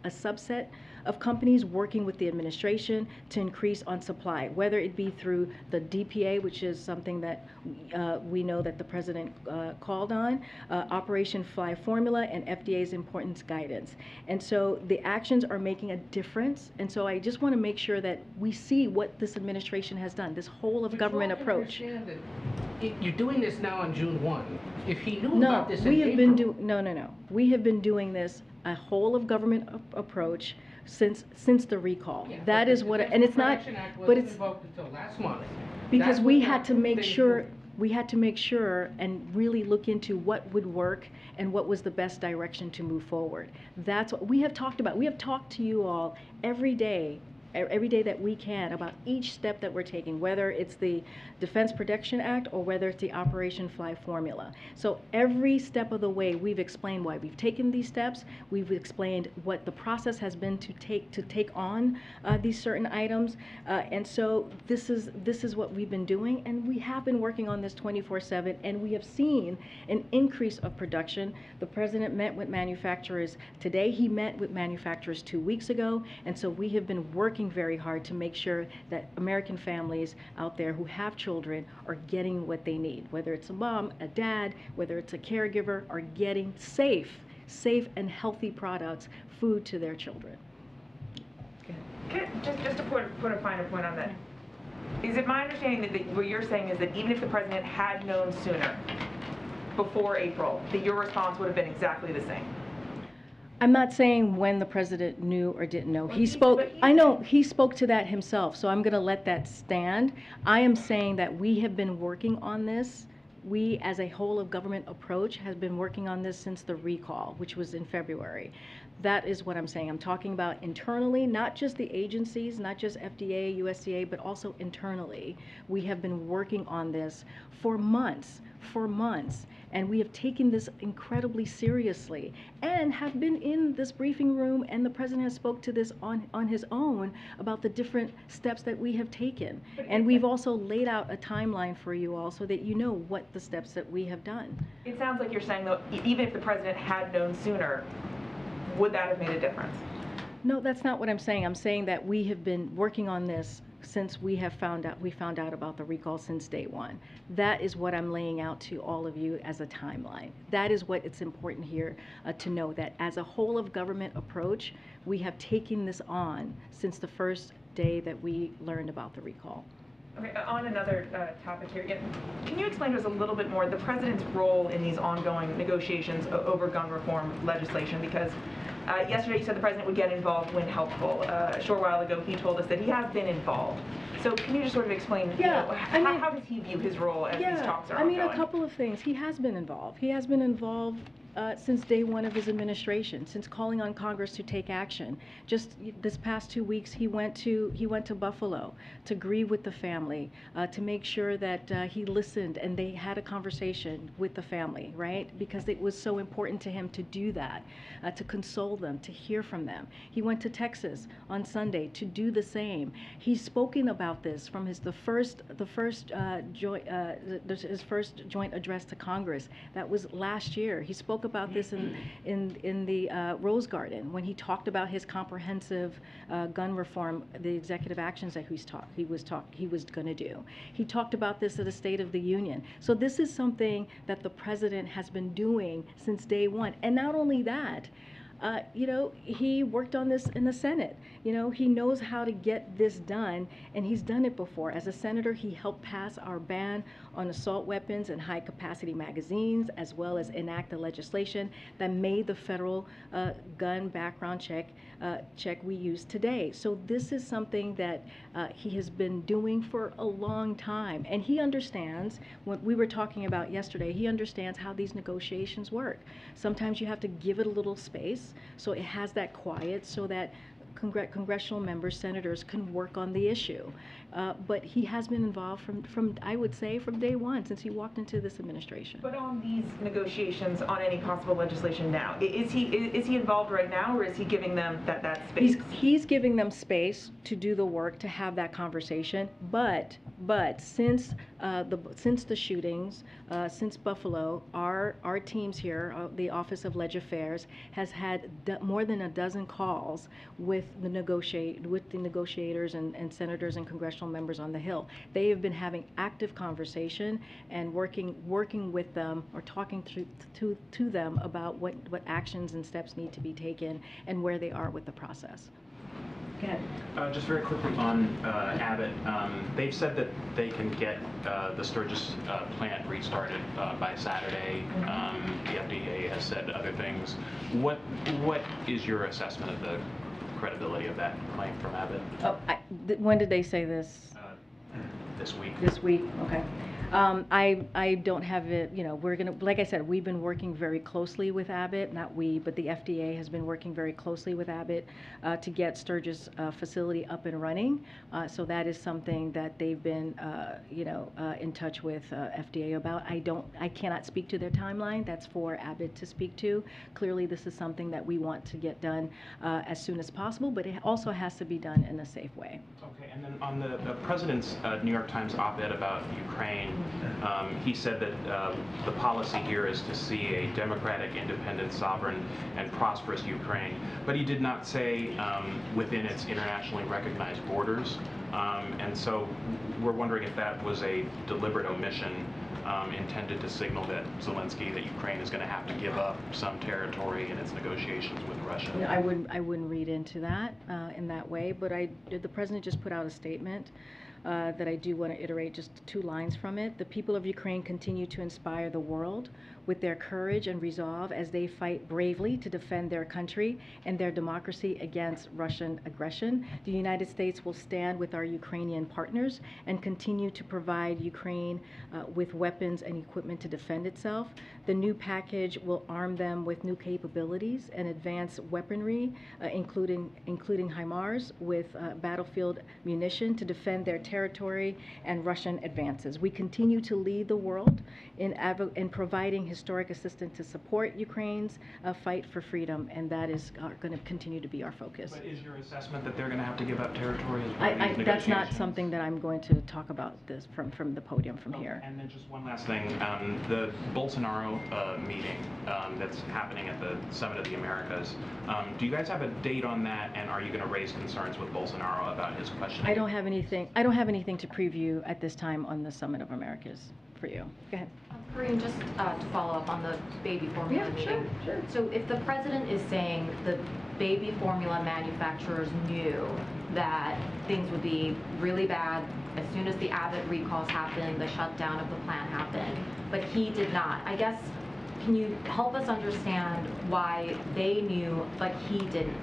a subset of companies working with the administration to increase on supply, whether it be through the DPA, which is something that we know that the president called on, Operation Fly Formula, and FDA's importance guidance. And so the actions are making a difference. And so I just want to make sure that we see what this administration has done, this whole of government approach. You're doing this now on June 1. If he knew No, about this in we have April, been doing, no. We have been doing this, a whole of government approach since the recall. Yeah, That but is the what, Defense and it's not, Production Act but wasn't it's, invoked until last month. because That's we when had to make things sure, moved. we had to make sure and really look into what would work and what was the best direction to move forward. That's what we have talked about. We have talked to you all every day that we can about each step that we're taking, whether it's the Defense Production Act or whether it's the Operation Fly Formula. So every step of the way, we've explained why we've taken these steps. We've explained what the process has been to take on these certain items. And so this is what we've been doing, and we have been working on this 24/7, and we have seen an increase of production. The president met with manufacturers today. He met with manufacturers 2 weeks ago, and so we have been working very hard to make sure that American families out there who have children are getting what they need, whether it's a mom, a dad, whether it's a caregiver, are getting safe and healthy products, food to their children. Just to put a finer point on that, is it my understanding that what you're saying is that even if the president had known sooner, before April, that your response would have been exactly the same? I'm not saying when the president knew or didn't know. He spoke, I know, he spoke to that himself, so I'm going to let that stand. I am saying that we have been working on this. We, as a whole of government approach, has been working on this since the recall, which was in February. That is what I'm saying. I'm talking about internally, not just the agencies, not just FDA, USDA, but also internally. We have been working on this for months, and we have taken this incredibly seriously and have been in this briefing room, and the president has spoke to this on his own about the different steps that we have taken. And we've also laid out a timeline for you all so that you know what the steps that we have done. It sounds like you're saying, though, even if the president had known sooner, would that have made a difference? No, that's not what I'm saying. I'm saying that we have been working on this since we found out about the recall since day one. That is what I'm laying out to all of you as a timeline. That is what it's important here to know, that as a whole of government approach, we have taken this on since the first day that we learned about the recall. Okay, on another topic here, can you explain to us a little bit more the president's role in these ongoing negotiations over gun reform legislation? Because yesterday you said the president would get involved when helpful. A short while ago he told us that he has been involved. So can you just sort of explain, how does he view his role as these talks are ongoing? I mean, a couple of things. He has been involved. He has been involved since day one of his administration, since calling on Congress to take action. Just this past 2 weeks, he went to Buffalo to grieve with the family, to make sure that he listened and they had a conversation with the family, right? Because it was so important to him to do that, to console them, to hear from them. He went to Texas on Sunday to do the same. He's spoken about this from his first joint address to Congress. That was last year. He spoke about this in the Rose Garden when he talked about his comprehensive gun reform, the executive actions that he was going to do. He talked about this at a State of the Union. So this is something that the president has been doing since day one. And not only that, he worked on this in the Senate. He knows how to get this done, and he's done it before. As a senator, he helped pass our ban on assault weapons and high-capacity magazines, as well as enact the legislation that made the federal gun background check we use today. So this is something that he has been doing for a long time, and he understands what we were talking about yesterday. He understands how these negotiations work. Sometimes you have to give it a little space so it has that quiet, so that congressional members, senators can work on the issue. but he has been involved from I would say from day one since he walked into this administration. But on these negotiations on any possible legislation now, is he involved right now, or is he giving them that space? He's giving them space to do the work, to have that conversation. But since the shootings, since Buffalo, our teams here, the Office of Leg Affairs, has had more than a dozen calls with the negotiators and senators and congressional members on the Hill. They have been having active conversation and working with them or talking to them about what actions and steps need to be taken and where they are with the process. Go ahead. Just very quickly on Abbott. They've said that they can get the Sturgis plant restarted by Saturday. The FDA has said other things. What is your assessment of the credibility of that claim from Abbott? Oh, when did they say this? This week. This week, okay. I don't have it, we're gonna, like I said, we've been working very closely with Abbott, not we, but the FDA has been working very closely with Abbott to get Sturgis facility up and running. So that is something that they've been, in touch with FDA about. I cannot speak to their timeline. That's for Abbott to speak to. Clearly, this is something that we want to get done as soon as possible, but it also has to be done in a safe way. Okay, and then on the president's New York Times op-ed about Ukraine, he said that the policy here is to see a democratic, independent, sovereign, and prosperous Ukraine. But he did not say within its internationally recognized borders. And so we're wondering if that was a deliberate omission intended to signal that Ukraine is going to have to give up some territory in its negotiations with Russia. I wouldn't read into that in that way, but the president just put out a statement that I do want to iterate just 2 lines from it. The people of Ukraine continue to inspire the world with their courage and resolve as they fight bravely to defend their country and their democracy against Russian aggression. The United States will stand with our Ukrainian partners and continue to provide Ukraine with weapons and equipment to defend itself. The new package will arm them with new capabilities and advanced weaponry, including HIMARS, with battlefield munition to defend their territory and Russian advances. We continue to lead the world in providing historic assistance to support Ukraine's fight for freedom, and that is going to continue to be our focus. But is your assessment that they're going to have to give up territory as part of these negotiations? That's not something that I'm going to talk about this from the podium from here. And then just one last thing. The Bolsonaro meeting that's happening at the Summit of the Americas, do you guys have a date on that, and are you going to raise concerns with Bolsonaro about his questioning? I don't have anything to preview at this time on the Summit of Americas for you. Go ahead. Corinne, just to follow up on the baby formula meeting. Sure. So if the president is saying the baby formula manufacturers knew that things would be really bad as soon as the Abbott recalls happened, the shutdown of the plant happened, but he did not, I guess, can you help us understand why they knew but he didn't?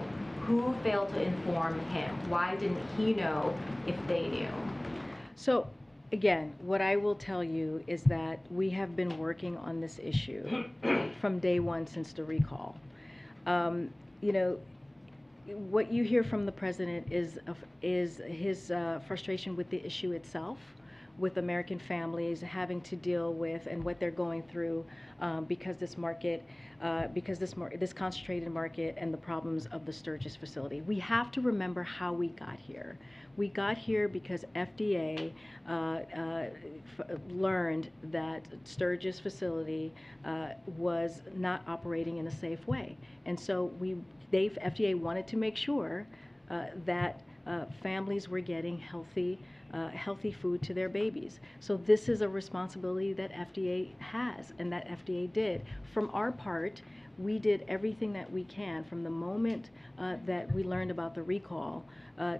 Who failed to inform him? Why didn't he know if they knew? So again, what I will tell you is that we have been working on this issue from day one since the recall. What you hear from the president is his frustration with the issue itself, with American families having to deal with and what they're going through because this concentrated market and the problems of the Sturgis facility. We have to remember how we got here. We got here because FDA learned that Sturgis facility was not operating in a safe way, and so FDA wanted to make sure that families were getting healthy food to their babies. So this is a responsibility that FDA has and that FDA did. From our part, we did everything that we can from the moment that we learned about the recall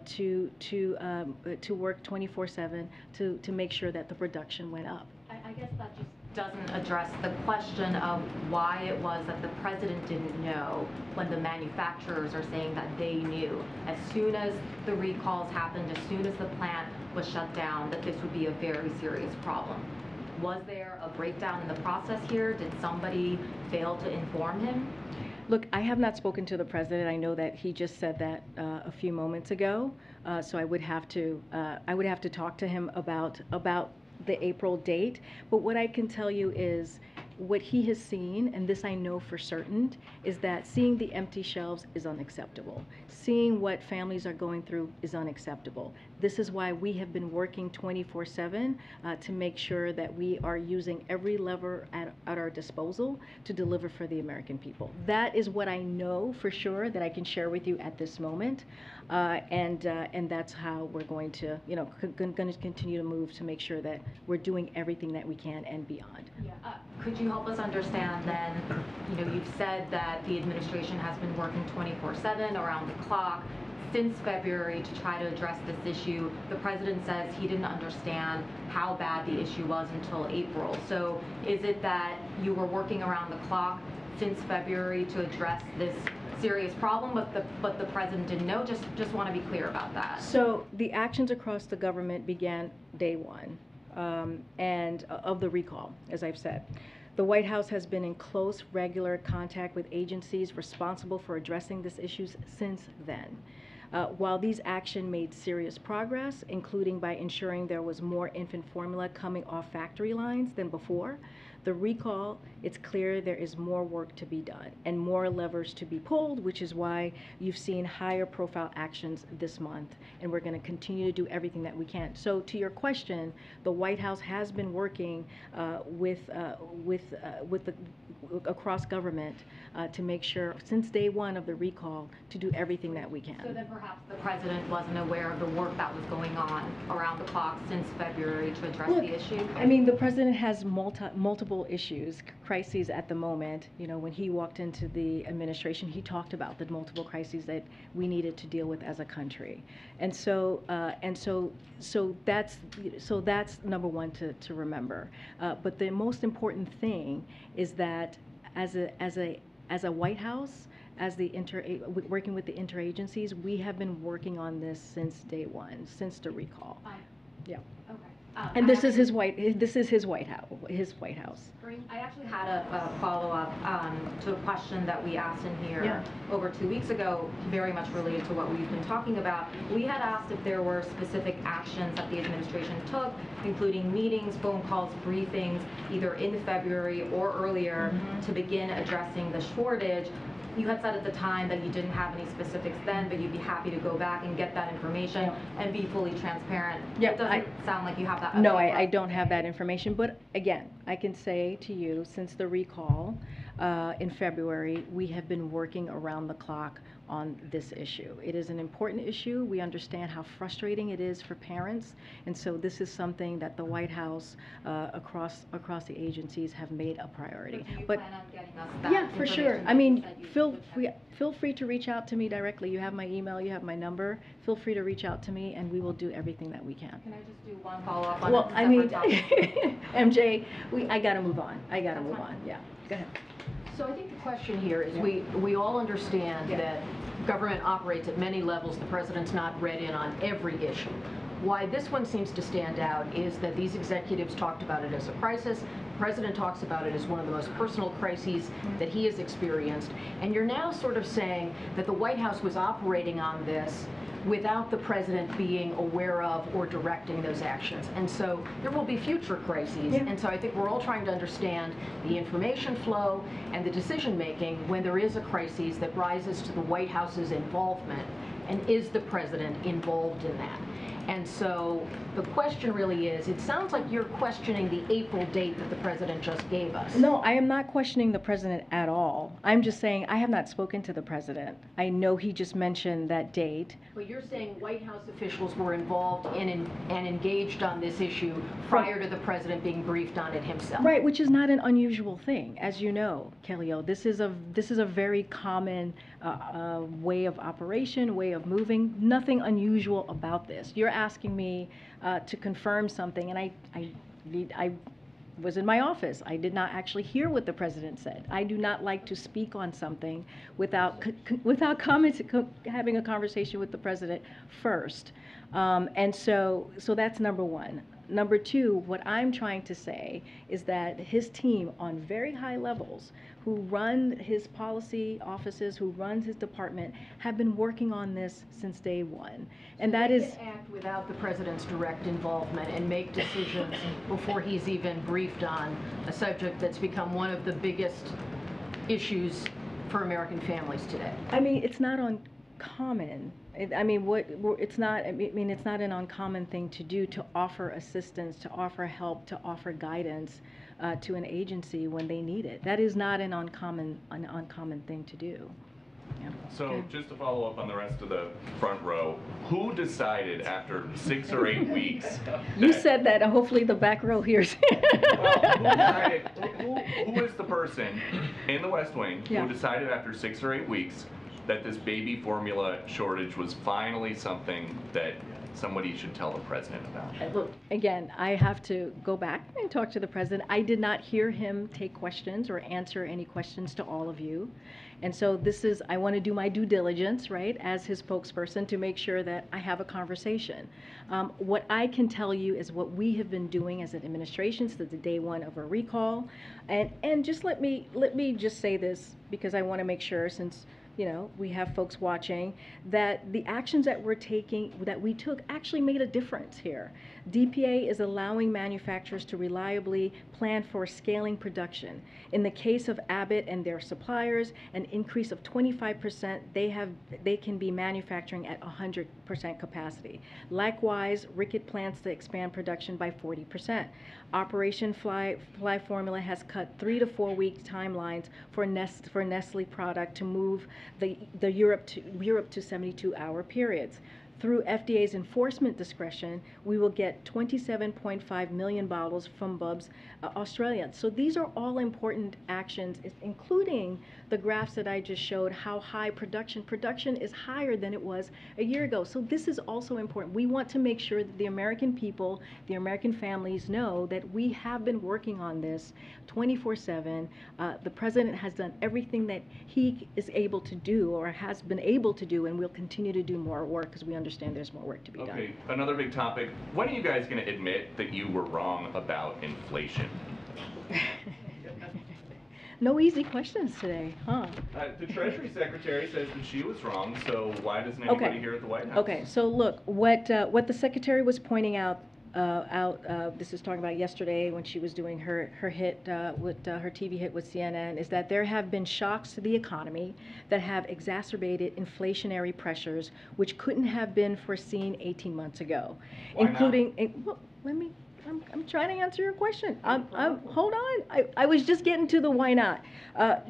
to work 24/7 to make sure that the production went up. I guess that just doesn't address the question of why it was that the president didn't know when the manufacturers are saying that they knew. As soon as the recalls happened, as soon as the plant was shut down, that this would be a very serious problem. Was there a breakdown in the process here? Did somebody fail to inform him? Look, I have not spoken to the president. I know that he just said that a few moments ago. So I would have to talk to him about the April date. But what I can tell you is what he has seen, and this I know for certain, is that seeing the empty shelves is unacceptable. Seeing what families are going through is unacceptable. This is why we have been working 24/7 to make sure that we are using every lever at our disposal to deliver for the American people. That is what I know for sure that I can share with you at this moment, and that's how we're going to, going to continue to move to make sure that we're doing everything that we can and beyond. Yeah. Could you help us understand then, you've said that the administration has been working 24/7 around the clock since February to try to address this issue. The president says he didn't understand how bad the issue was until April. So is it that you were working around the clock since February to address this serious problem, but the president didn't know? Just want to be clear about that. So the actions across the government began day one. And of the recall, as I've said. The White House has been in close, regular contact with agencies responsible for addressing these issues since then. While these actions made serious progress, including by ensuring there was more infant formula coming off factory lines than before, the recall, it's clear there is more work to be done and more levers to be pulled, which is why you've seen higher profile actions this month, and we're going to continue to do everything that we can. So to your question, the White House has been working across government to make sure, since day one of the recall, to do everything that we can. So then perhaps the president wasn't aware of the work that was going on around the clock since February to address the issue? I mean, the president has multiple issues, crises at the moment. When he walked into the administration, he talked about the multiple crises that we needed to deal with as a country. And so that's number one to remember. But the most important thing is that as a White House, working with the interagencies, we have been working on this since day one, since the recall. Yeah. Okay. And this is his White House. I actually had a follow-up to a question that we asked in here over 2 weeks ago, very much related to what we've been talking about. We had asked if there were specific actions that the administration took, including meetings, phone calls, briefings, either in February or earlier, to begin addressing the shortage. You had said at the time that you didn't have any specifics then, but you'd be happy to go back and get that information and be fully transparent. Yeah, it doesn't sound like you have that. No, I don't have that information. But again, I can say to you, since the recall in February, we have been working around the clock on this issue. It is an important issue. We understand how frustrating it is for parents, and so this is something that the White House across the agencies have made a priority. Do you plan on getting us that Yeah, for sure. information I mean, that you feel free to reach out to me directly. You have my email, you have my number. Feel free to reach out to me, and we will do everything that we can. Can I just do one follow-up on Well, a I mean, separate topic? MJ, I gotta move on. Yeah, go ahead. So I think the question here is we all understand that government operates at many levels. The president's not read in on every issue. Why this one seems to stand out is that these executives talked about it as a crisis. The president talks about it as one of the most personal crises that he has experienced. And you're now sort of saying that the White House was operating on this without the president being aware of or directing those actions. And so there will be future crises. And so I think we're all trying to understand the information flow and the decision making when there is a crisis that rises to the White House's involvement. And is the president involved in that? And so the question really is, it sounds like you're questioning the April date that the president just gave us. No, I am not questioning the president at all. I'm just saying I have not spoken to the president. I know he just mentioned that date. But you're saying White House officials were involved in and engaged on this issue prior to the president being briefed on it himself. Right, which is not an unusual thing, as you know, Kellyo. This is a very common way of operation, way of moving. Nothing unusual about this. You're asking me to confirm something, and I was in my office. I did not actually hear what the president said. I do not like to speak on something without having a conversation with the president first. And so that's number one. number two, what I'm trying to say is that his team on very high levels who run his policy offices, who runs his department, have been working on this since day one. And that is... They can act without the president's direct involvement and make decisions before he's even briefed on a subject that's become one of the biggest issues for American families today. I mean, it's not uncommon. It's not an uncommon thing to do, to offer assistance, to offer help, to offer guidance to an agency when they need it. That is not an uncommon thing to do. Yeah. So Okay. just to follow up on the rest of the front row, who decided after 6 or 8 weeks? You said that, and hopefully the back row hears. Who is the person in the West Wing Yeah. who decided after 6 or 8 weeks that this baby formula shortage was finally something that somebody should tell the president about? Look, again, I have to go back and talk to the president. I did not hear him take questions or answer any questions to all of you. And so I want to do my due diligence, right, as his spokesperson to make sure that I have a conversation. What I can tell you is what we have been doing as an administration since the day one of a recall. And just let me just say this, because I want to make sure, since we have folks watching, that the actions that we took actually made a difference here. DPA is allowing manufacturers to reliably plan for scaling production. In the case of Abbott and their suppliers, an increase of 25%, they can be manufacturing at 100% capacity. Likewise, Rickett plans to expand production by 40%. Operation Fly Formula has cut 3 to 4 week timelines for Nestle product to move the Europe to 72-hour periods. Through FDA's enforcement discretion, we will get 27.5 million bottles from Bubs Australia. So these are all important actions, including the graphs that I just showed, how high production is higher than it was a year ago. So this is also important. We want to make sure that the American people, the American families know that we have been working on this 24/7. The president has done everything that he is able to do or has been able to do, and we'll continue to do more work because we understand there's more work to be done. Okay, another big topic. When are you guys going to admit that you were wrong about inflation? No easy questions today, huh? The Treasury Secretary says that she was wrong, so why doesn't anybody here at the White House? Okay, so look, what the Secretary was pointing out, this is talking about yesterday when she was doing her hit with her TV hit with CNN, is that there have been shocks to the economy that have exacerbated inflationary pressures which couldn't have been foreseen 18 months ago, Why including. Well, I'm trying to answer your question. Hold on. I was just getting to the why not.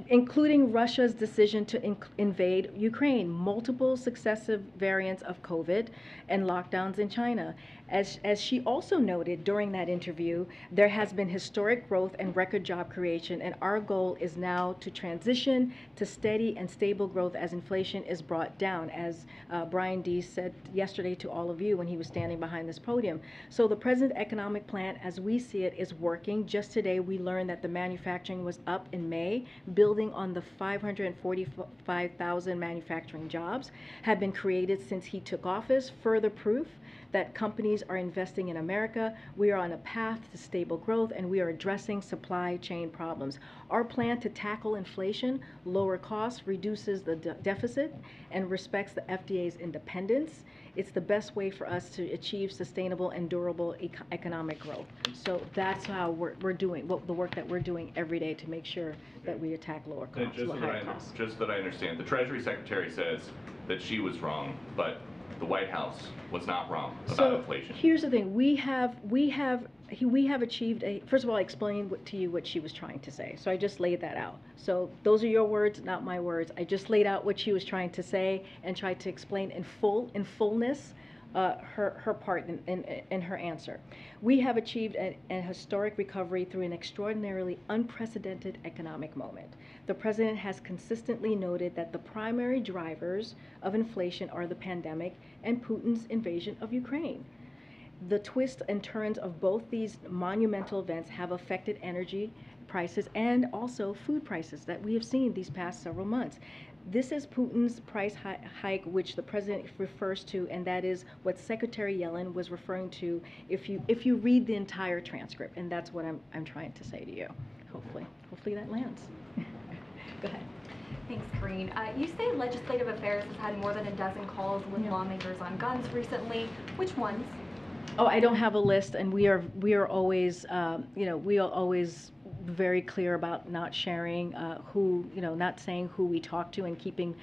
Including Russia's decision to invade Ukraine, multiple successive variants of COVID, and lockdowns in China. As she also noted during that interview, there has been historic growth and record job creation, and our goal is now to transition to steady and stable growth as inflation is brought down, as Brian Deese said yesterday to all of you when he was standing behind this podium. So the President's economic plan, as we see it, is working. Just today, we learned that the manufacturing was up in May, building on the 545,000 manufacturing jobs have been created since he took office. Further proof that companies are investing in America. We are on a path to stable growth, and we are addressing supply chain problems. Our plan to tackle inflation, lower costs, reduces the deficit, and respects the FDA's independence. It's the best way for us to achieve sustainable and durable economic growth. So that's how we're doing, the work that we're doing every day to make sure that we attack lower costs, higher costs. Just that I understand, the Treasury Secretary says that she was wrong, but the White House was not wrong about inflation. Here's the thing: we have achieved a. First of all, I explained to you what she was trying to say, so I just laid that out. So those are your words, not my words. I just laid out what she was trying to say and tried to explain in fullness her part in her answer. We have achieved a historic recovery through an extraordinarily unprecedented economic moment. The president has consistently noted that the primary drivers of inflation are the pandemic and Putin's invasion of Ukraine. The twists and turns of both these monumental events have affected energy prices and also food prices that we have seen these past several months. This is Putin's price hike, which the president refers to, and that is what Secretary Yellen was referring to if you read the entire transcript, and that's what I'm trying to say to you. Hopefully that lands. Go ahead. Thanks, Karine. You say Legislative Affairs has had more than a dozen calls with lawmakers on guns recently. Which ones? Oh, I don't have a list, and we are always, we are always very clear about not sharing who, not saying who we talk to and keeping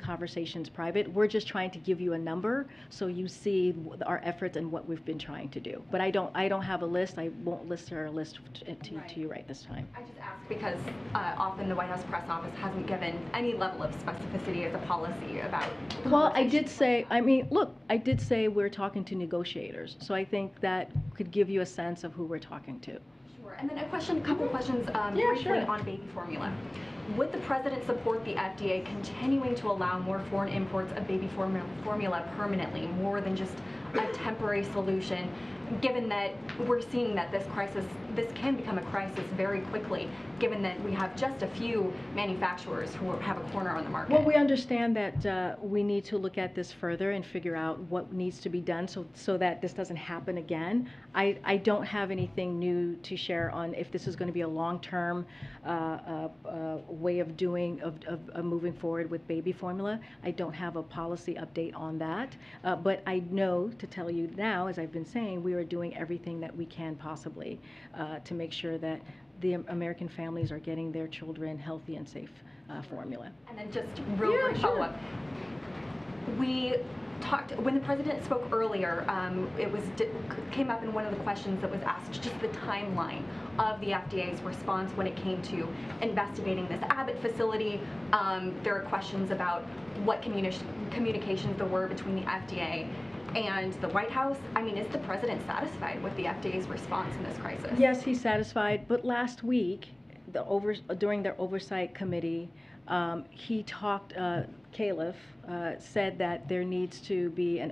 conversations private. We're just trying to give you a number so you see our efforts and what we've been trying to do. But I don't have a list. I won't list our list to you right this time. I just asked because often the White House press office hasn't given any level of specificity as a policy about. Well, I did say, I did say we're talking to negotiators, so I think that could give you a sense of who we're talking to. Sure. And then a couple questions briefly on baby formula. Would the president support the FDA continuing to allow more foreign imports of baby formula permanently, more than just a temporary solution, given that we're seeing that this can become a crisis very quickly, given that we have just a few manufacturers who have a corner on the market? Well, we understand that we need to look at this further and figure out what needs to be done so that this doesn't happen again. I don't have anything new to share on if this is going to be a long-term way of moving forward with baby formula. I don't have a policy update on that, but I know to tell you now, as I've been saying, we are doing everything that we can possibly to make sure that the American families are getting their children healthy and safe formula. And then just real quick follow-up. We talked, when the president spoke earlier, came up in one of the questions that was asked, just the timeline of the FDA's response when it came to investigating this Abbott facility. There are questions about what communications there were between the FDA and the White House. Is the president satisfied with the FDA's response in this crisis? Yes, he's satisfied, but last week, during their oversight committee, he talked, Caliph said that there needs to be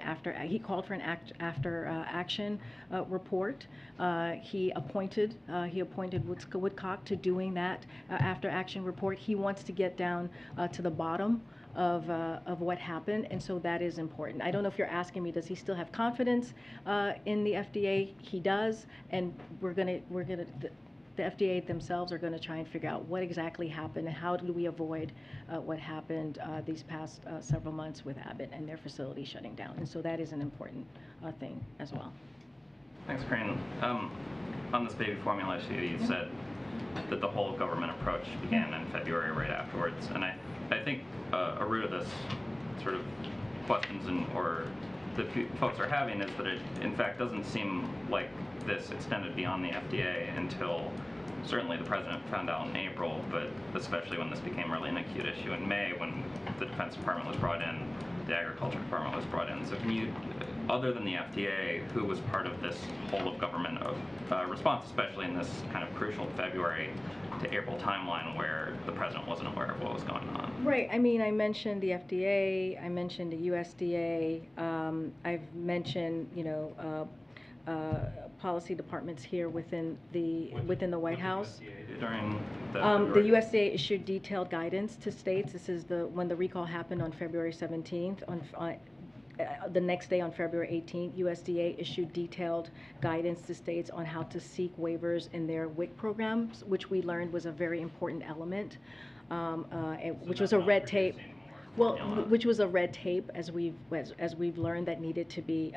he called for an after action report. He appointed Woodcock to doing that after action report. He wants to get down to the bottom of what happened, and so that is important. I don't know if you're asking me, does he still have confidence in the FDA? He does, and the FDA themselves are going to try and figure out what exactly happened and how do we avoid what happened these past several months with Abbott and their facility shutting down. And so that is an important thing as well. Thanks, Karine. On this baby formula issue, you said that the whole government approach began in February right afterwards. And I think a root of this sort of questions or that folks are having is that it, in fact, doesn't seem like this extended beyond the FDA until certainly the president found out in April, but especially when this became really an acute issue in May when the Defense Department was brought in, the Agriculture Department was brought in. So can you, other than the FDA, who was part of this whole of government response, especially in this kind of crucial February to April timeline where the president wasn't aware of what was going on? Right. I mentioned the FDA. I mentioned the USDA. I've mentioned, policy departments here within the White House. The USDA issued detailed guidance to states. This is when the recall happened on February 17th. The next day, on February 18th, USDA issued detailed guidance to states on how to seek waivers in their WIC programs, which we learned was a very important element, which was a red tape. Well, which was a red tape, as we've learned, that needed to be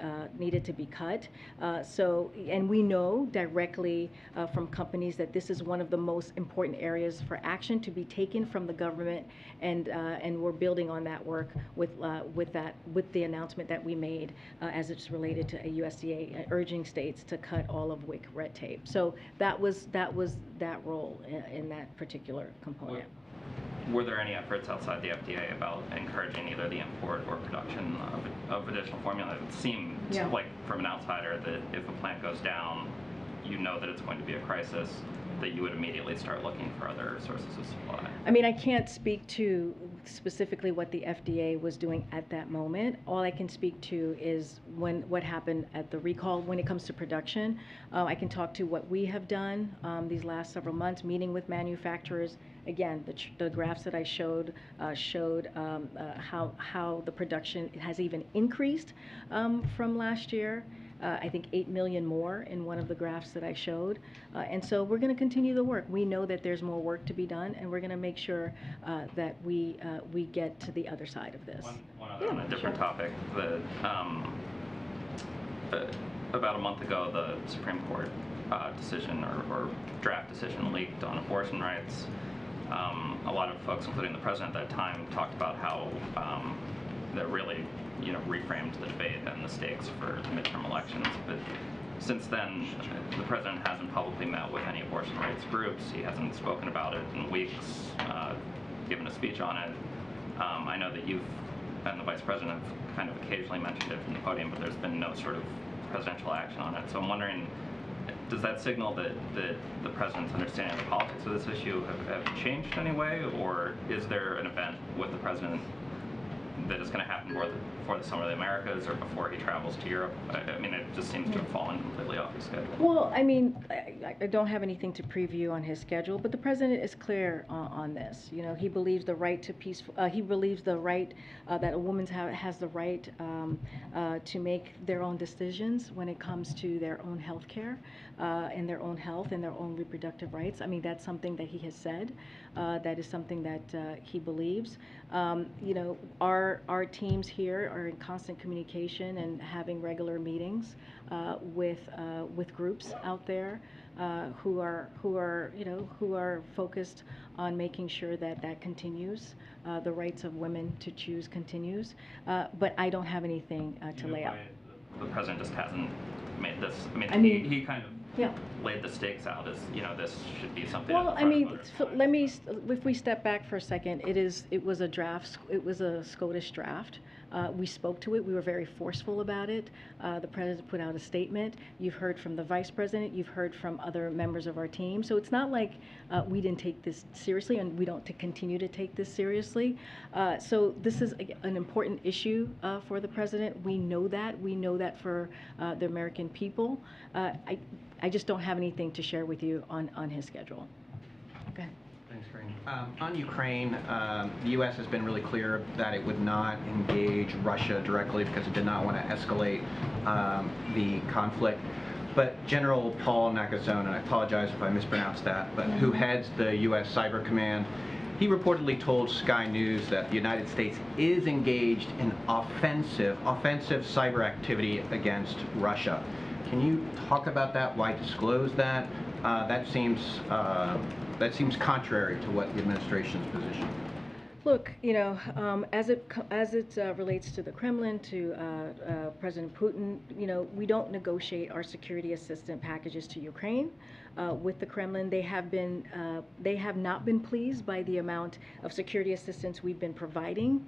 cut. And we know directly from companies that this is one of the most important areas for action to be taken from the government, and we're building on that work with the announcement that we made as it's related to a USDA urging states to cut all of WIC red tape. So that was that role in that particular component. Were there any efforts outside the FDA about encouraging either the import or production of additional formula? It seemed like, from an outsider, that if a plant goes down, you know that it's going to be a crisis, that you would immediately start looking for other sources of supply. I can't speak to specifically what the FDA was doing at that moment. All I can speak to is what happened at the recall when it comes to production. I can talk to what we have done these last several months, meeting with manufacturers. Again, the graphs that I showed showed how the production has even increased from last year. I think 8 million more in one of the graphs that I showed. And so we're going to continue the work. We know that there's more work to be done, and we're going to make sure that we get to the other side of this. One other on a different topic. About a month ago, the Supreme Court decision or draft decision leaked on abortion rights. A lot of folks, including the president at that time, talked about how that really reframed the debate and the stakes for the midterm elections. But since then, the president hasn't publicly met with any abortion rights groups. He hasn't spoken about it in weeks, given a speech on it. I know that you've and the vice president have kind of occasionally mentioned it from the podium, but there's been no sort of presidential action on it. So I'm wondering, does that signal that the president's understanding of the politics of this issue have changed in any way, or is there an event with the president that is going to happen more before the Summer of the Americas or before he travels to Europe? I mean, it just seems to have fallen completely off his schedule. Well, I mean, I don't have anything to preview on his schedule, but the president is clear on this. He believes the right to peaceful. He believes the right that a woman has the right to make their own decisions when it comes to their own health care and their own health and their own reproductive rights. I mean, that's something that he has said. That is something that he believes. Our teams here are in constant communication and having regular meetings with groups out there who are focused on making sure that continues, the rights of women to choose continues. But I don't have anything to lay out. The president just hasn't made this. I mean, he kind of laid the stakes out as this should be something. Well, I mean, if we step back for a second, it was a draft. It was a SCOTUS draft. We spoke to it. We were very forceful about it. The president put out a statement. You've heard from the vice president. You've heard from other members of our team. So it's not like we didn't take this seriously, and we don't continue to take this seriously. So this is an important issue for the president. We know that. We know that for the American people. I just don't have anything to share with you on his schedule. Okay. Thanks, Corinne. On Ukraine, the U.S. has been really clear that it would not engage Russia directly because it did not want to escalate the conflict. But General Paul Nakasone, and I apologize if I mispronounced that, but who heads the U.S. Cyber Command, he reportedly told Sky News that the United States is engaged in offensive cyber activity against Russia. Can you talk about that? Why disclose that? That seems contrary to what the administration's position. Look, as it relates to the Kremlin, to President Putin, we don't negotiate our security assistance packages to Ukraine with the Kremlin. They have not been pleased by the amount of security assistance we've been providing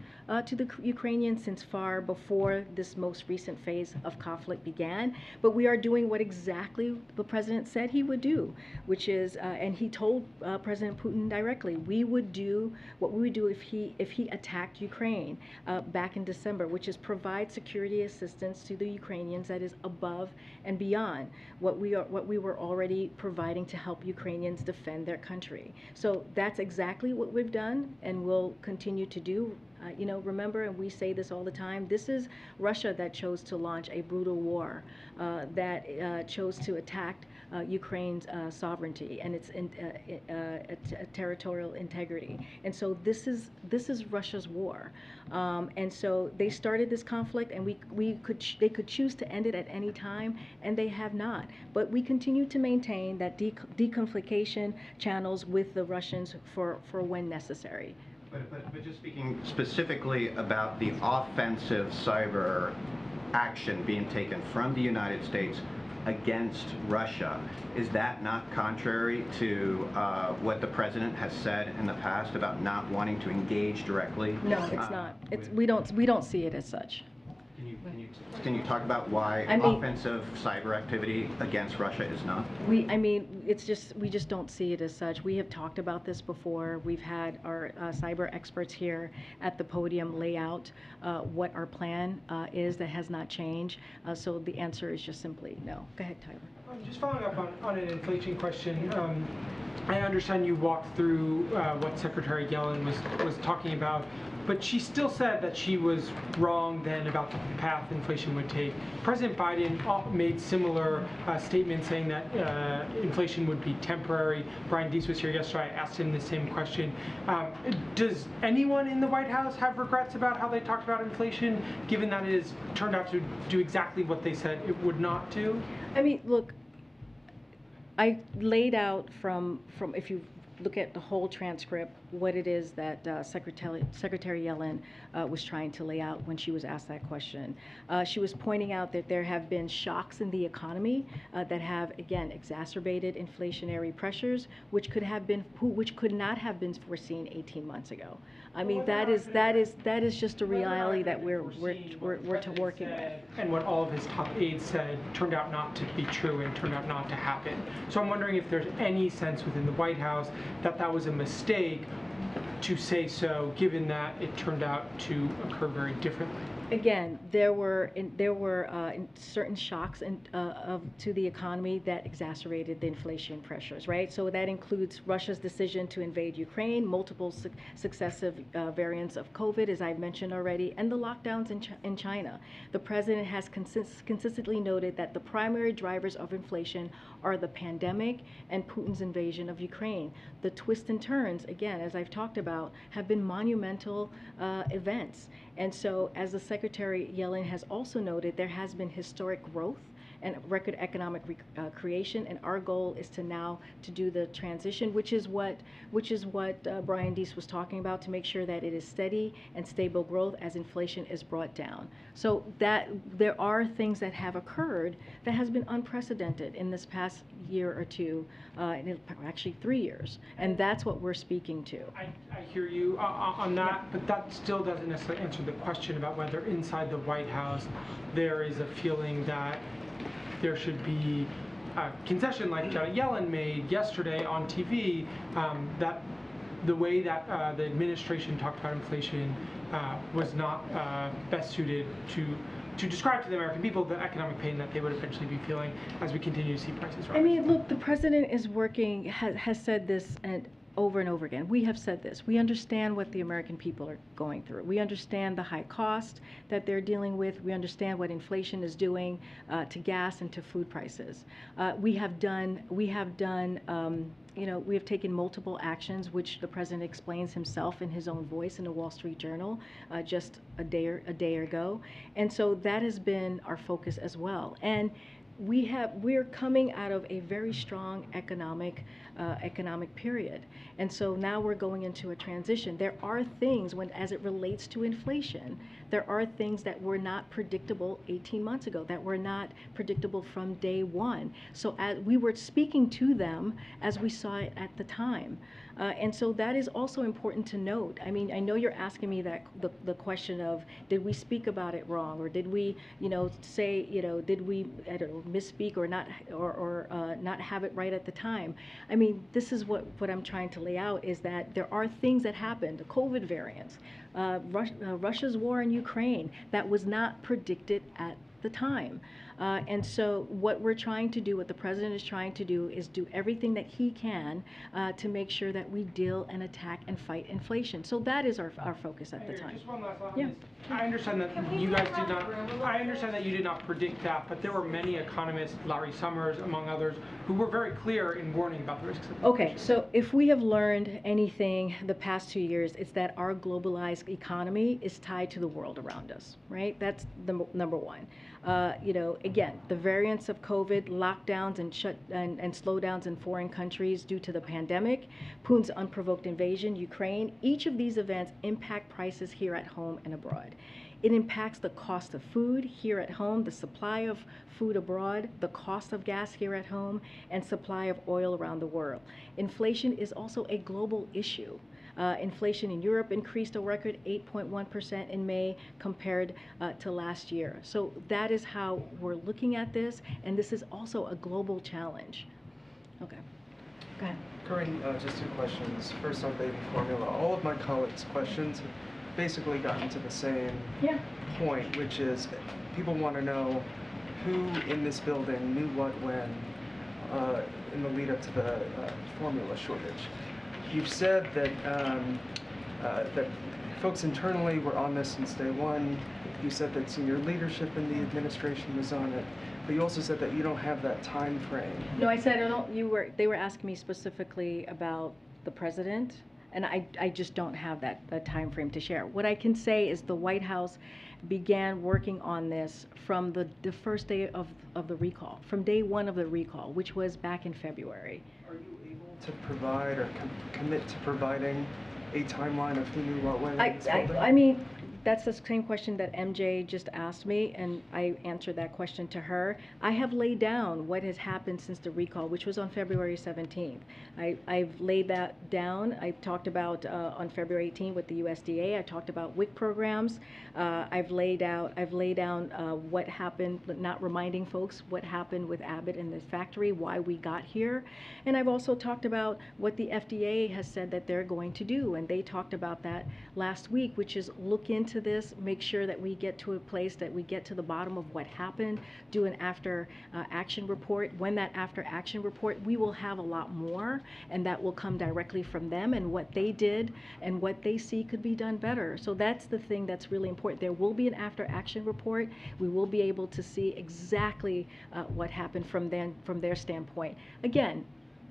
to the Ukrainians since far before this most recent phase of conflict began. But we are doing what exactly the president said he would do, which is, and he told President Putin directly, we would do what we would do if he attacked Ukraine back in December, which is provide security assistance to the Ukrainians that is above and beyond what we were already providing to help Ukrainians defend their country. So that's exactly what we've done and will continue to do. Remember, and we say this all the time, this is Russia that chose to launch a brutal war, that chose to attack Ukraine's sovereignty and its territorial integrity. And so this is Russia's war. And so they started this conflict, and they could choose to end it at any time, and they have not. But we continue to maintain that deconfliction channels with the Russians for when necessary. But just speaking specifically about the offensive cyber action being taken from the United States against Russia, is that not contrary to what the president has said in the past about not wanting to engage directly? No, it's not. We don't see it as such. Can you talk about why offensive cyber activity against Russia is not? I mean, we just don't see it as such. We have talked about this before. We've had our cyber experts here at the podium lay out what our plan is that has not changed. So the answer is just simply no. Go ahead, Tyler. Just following up on an inflation question. I understand you walked through what Secretary Yellen was talking about, but she still said that she was wrong then about the path inflation would take. President Biden made similar statements saying that inflation would be temporary. Brian Deese was here yesterday. I asked him the same question. Does anyone in the White House have regrets about how they talked about inflation, given that it has turned out to do exactly what they said it would not do? I mean, look, I laid out from if you look at the whole transcript, what it is that Secretary Yellen was trying to lay out when she was asked that question. She was pointing out that there have been shocks in the economy that have, again, exacerbated inflationary pressures, which could not have been foreseen 18 months ago. I mean, that is just a reality that we're working with. And what all of his top aides said turned out not to be true and turned out not to happen. So I'm wondering if there's any sense within the White House that that was a mistake to say so, given that it turned out to occur very differently. Again, there were certain shocks to the economy that exacerbated the inflation pressures, right? So that includes Russia's decision to invade Ukraine, multiple successive variants of COVID, as I've mentioned already, and the lockdowns in China. The president has consistently noted that the primary drivers of inflation are the pandemic and Putin's invasion of Ukraine. The twists and turns, again, as I've talked about, have been monumental events. And so, as the Secretary Yellen has also noted, there has been historic growth and record economic creation, and our goal is to do the transition, which is what Brian Deese was talking about, to make sure that it is steady and stable growth as inflation is brought down. So that there are things that have occurred that has been unprecedented in this past year or two, actually 3 years, and that's what we're speaking to. I hear you on that, but that still doesn't necessarily answer the question about whether inside the White House there is a feeling that there should be a concession like Janet Yellen made yesterday on TV, that the way that the administration talked about inflation was not best suited to describe to the American people the economic pain that they would eventually be feeling as we continue to see prices rise. I mean, look, the president is working, has said this over and over again. We have said this. We understand what the American people are going through. We understand the high cost that they're dealing with. We understand what inflation is doing to gas and to food prices. We have taken multiple actions, which the president explains himself in his own voice in the Wall Street Journal just a day ago. And so that has been our focus as well. And we're coming out of a very strong economic period, and so now we're going into a transition. There are things as it relates to inflation, there are things that were not predictable 18 months ago, that were not predictable from day one. So as we were speaking to them as we saw it at the time. And so that is also important to note. I mean, I know you're asking me that the question of, did we speak about it wrong, or did we, say, did we, I don't know, misspeak or not have it right at the time? I mean, this is what I'm trying to lay out, is that there are things that happened, the COVID variants, Russia's war in Ukraine, that was not predicted at the time. And so what we're trying to do, what the president is trying to do, is do everything that he can to make sure that we deal and attack and fight inflation. So that is our focus at the time. Just one last one. Yeah. I understand that you guys did not. I understand that you did not predict that, but there were many economists, Larry Summers, among others, who were very clear in warning about the risks of inflation. Okay, so if we have learned anything the past 2 years, it's that our globalized economy is tied to the world around us, right? That's the number one. Again, the variants of COVID, lockdowns and slowdowns in foreign countries due to the pandemic, Putin's unprovoked invasion, Ukraine, each of these events impact prices here at home and abroad. It impacts the cost of food here at home, the supply of food abroad, the cost of gas here at home, and supply of oil around the world. Inflation is also a global issue. Inflation in Europe increased a record 8.1% in May compared to last year. So that is how we're looking at this, and this is also a global challenge. Okay, go ahead. Corinne, just two questions. First on baby formula. All of my colleagues' questions have basically gotten to the same point, which is people want to know who in this building knew what when in the lead up to the formula shortage. You've said that that folks internally were on this since day one. You said that senior leadership in the administration was on it. But you also said that you don't have that time frame. No, I said I don't. They were asking me specifically about the president, and I just don't have that time frame to share. What I can say is the White House began working on this from the first day of the recall, from day one of the recall, which was back in February. Are you able to provide or commit to providing a timeline of who knew what when? I mean, that's the same question that MJ just asked me, and I answered that question to her. I have laid down what has happened since the recall, which was on February 17th. I've laid that down. I talked about on February 18th with the USDA. I talked about WIC programs. I've laid down what happened, but not reminding folks what happened with Abbott in the factory, why we got here. And I've also talked about what the FDA has said that they're going to do, and they talked about that last week, which is look into this, make sure that we get to a place that we get to the bottom of what happened, do an after action report. When that after action report, we will have a lot more, and that will come directly from them and what they did and what they see could be done better. So that's the thing that's really important. There will be an after action report. We will be able to see exactly what happened from their standpoint. Again,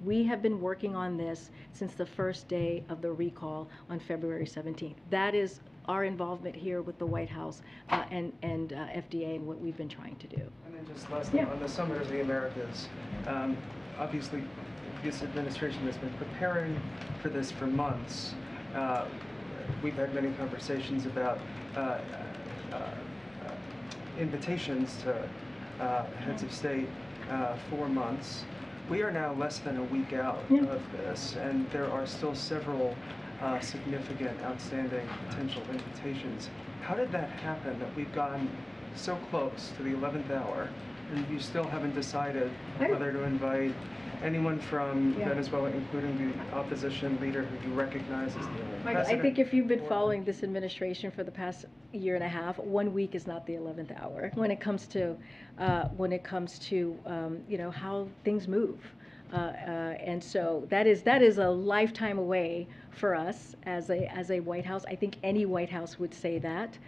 we have been working on this since the first day of the recall on February 17th. That is our involvement here with the White House and FDA and what we've been trying to do. And then just lastly, on the Summit of the Americas, obviously this administration has been preparing for this for months. We've had many conversations about invitations to heads of state for months. We are now less than a week out of this, and there are still several significant outstanding potential invitations. How did that happen that we've gotten so close to the 11th hour and you still haven't decided whether to invite anyone from Venezuela, including the opposition leader who you recognize as the president? I think if you've been following this administration for the past year and a half, 1 week is not the 11th hour when it comes to you know, how things move. And so that is a lifetime away for us as a White House. I think any White House would say that.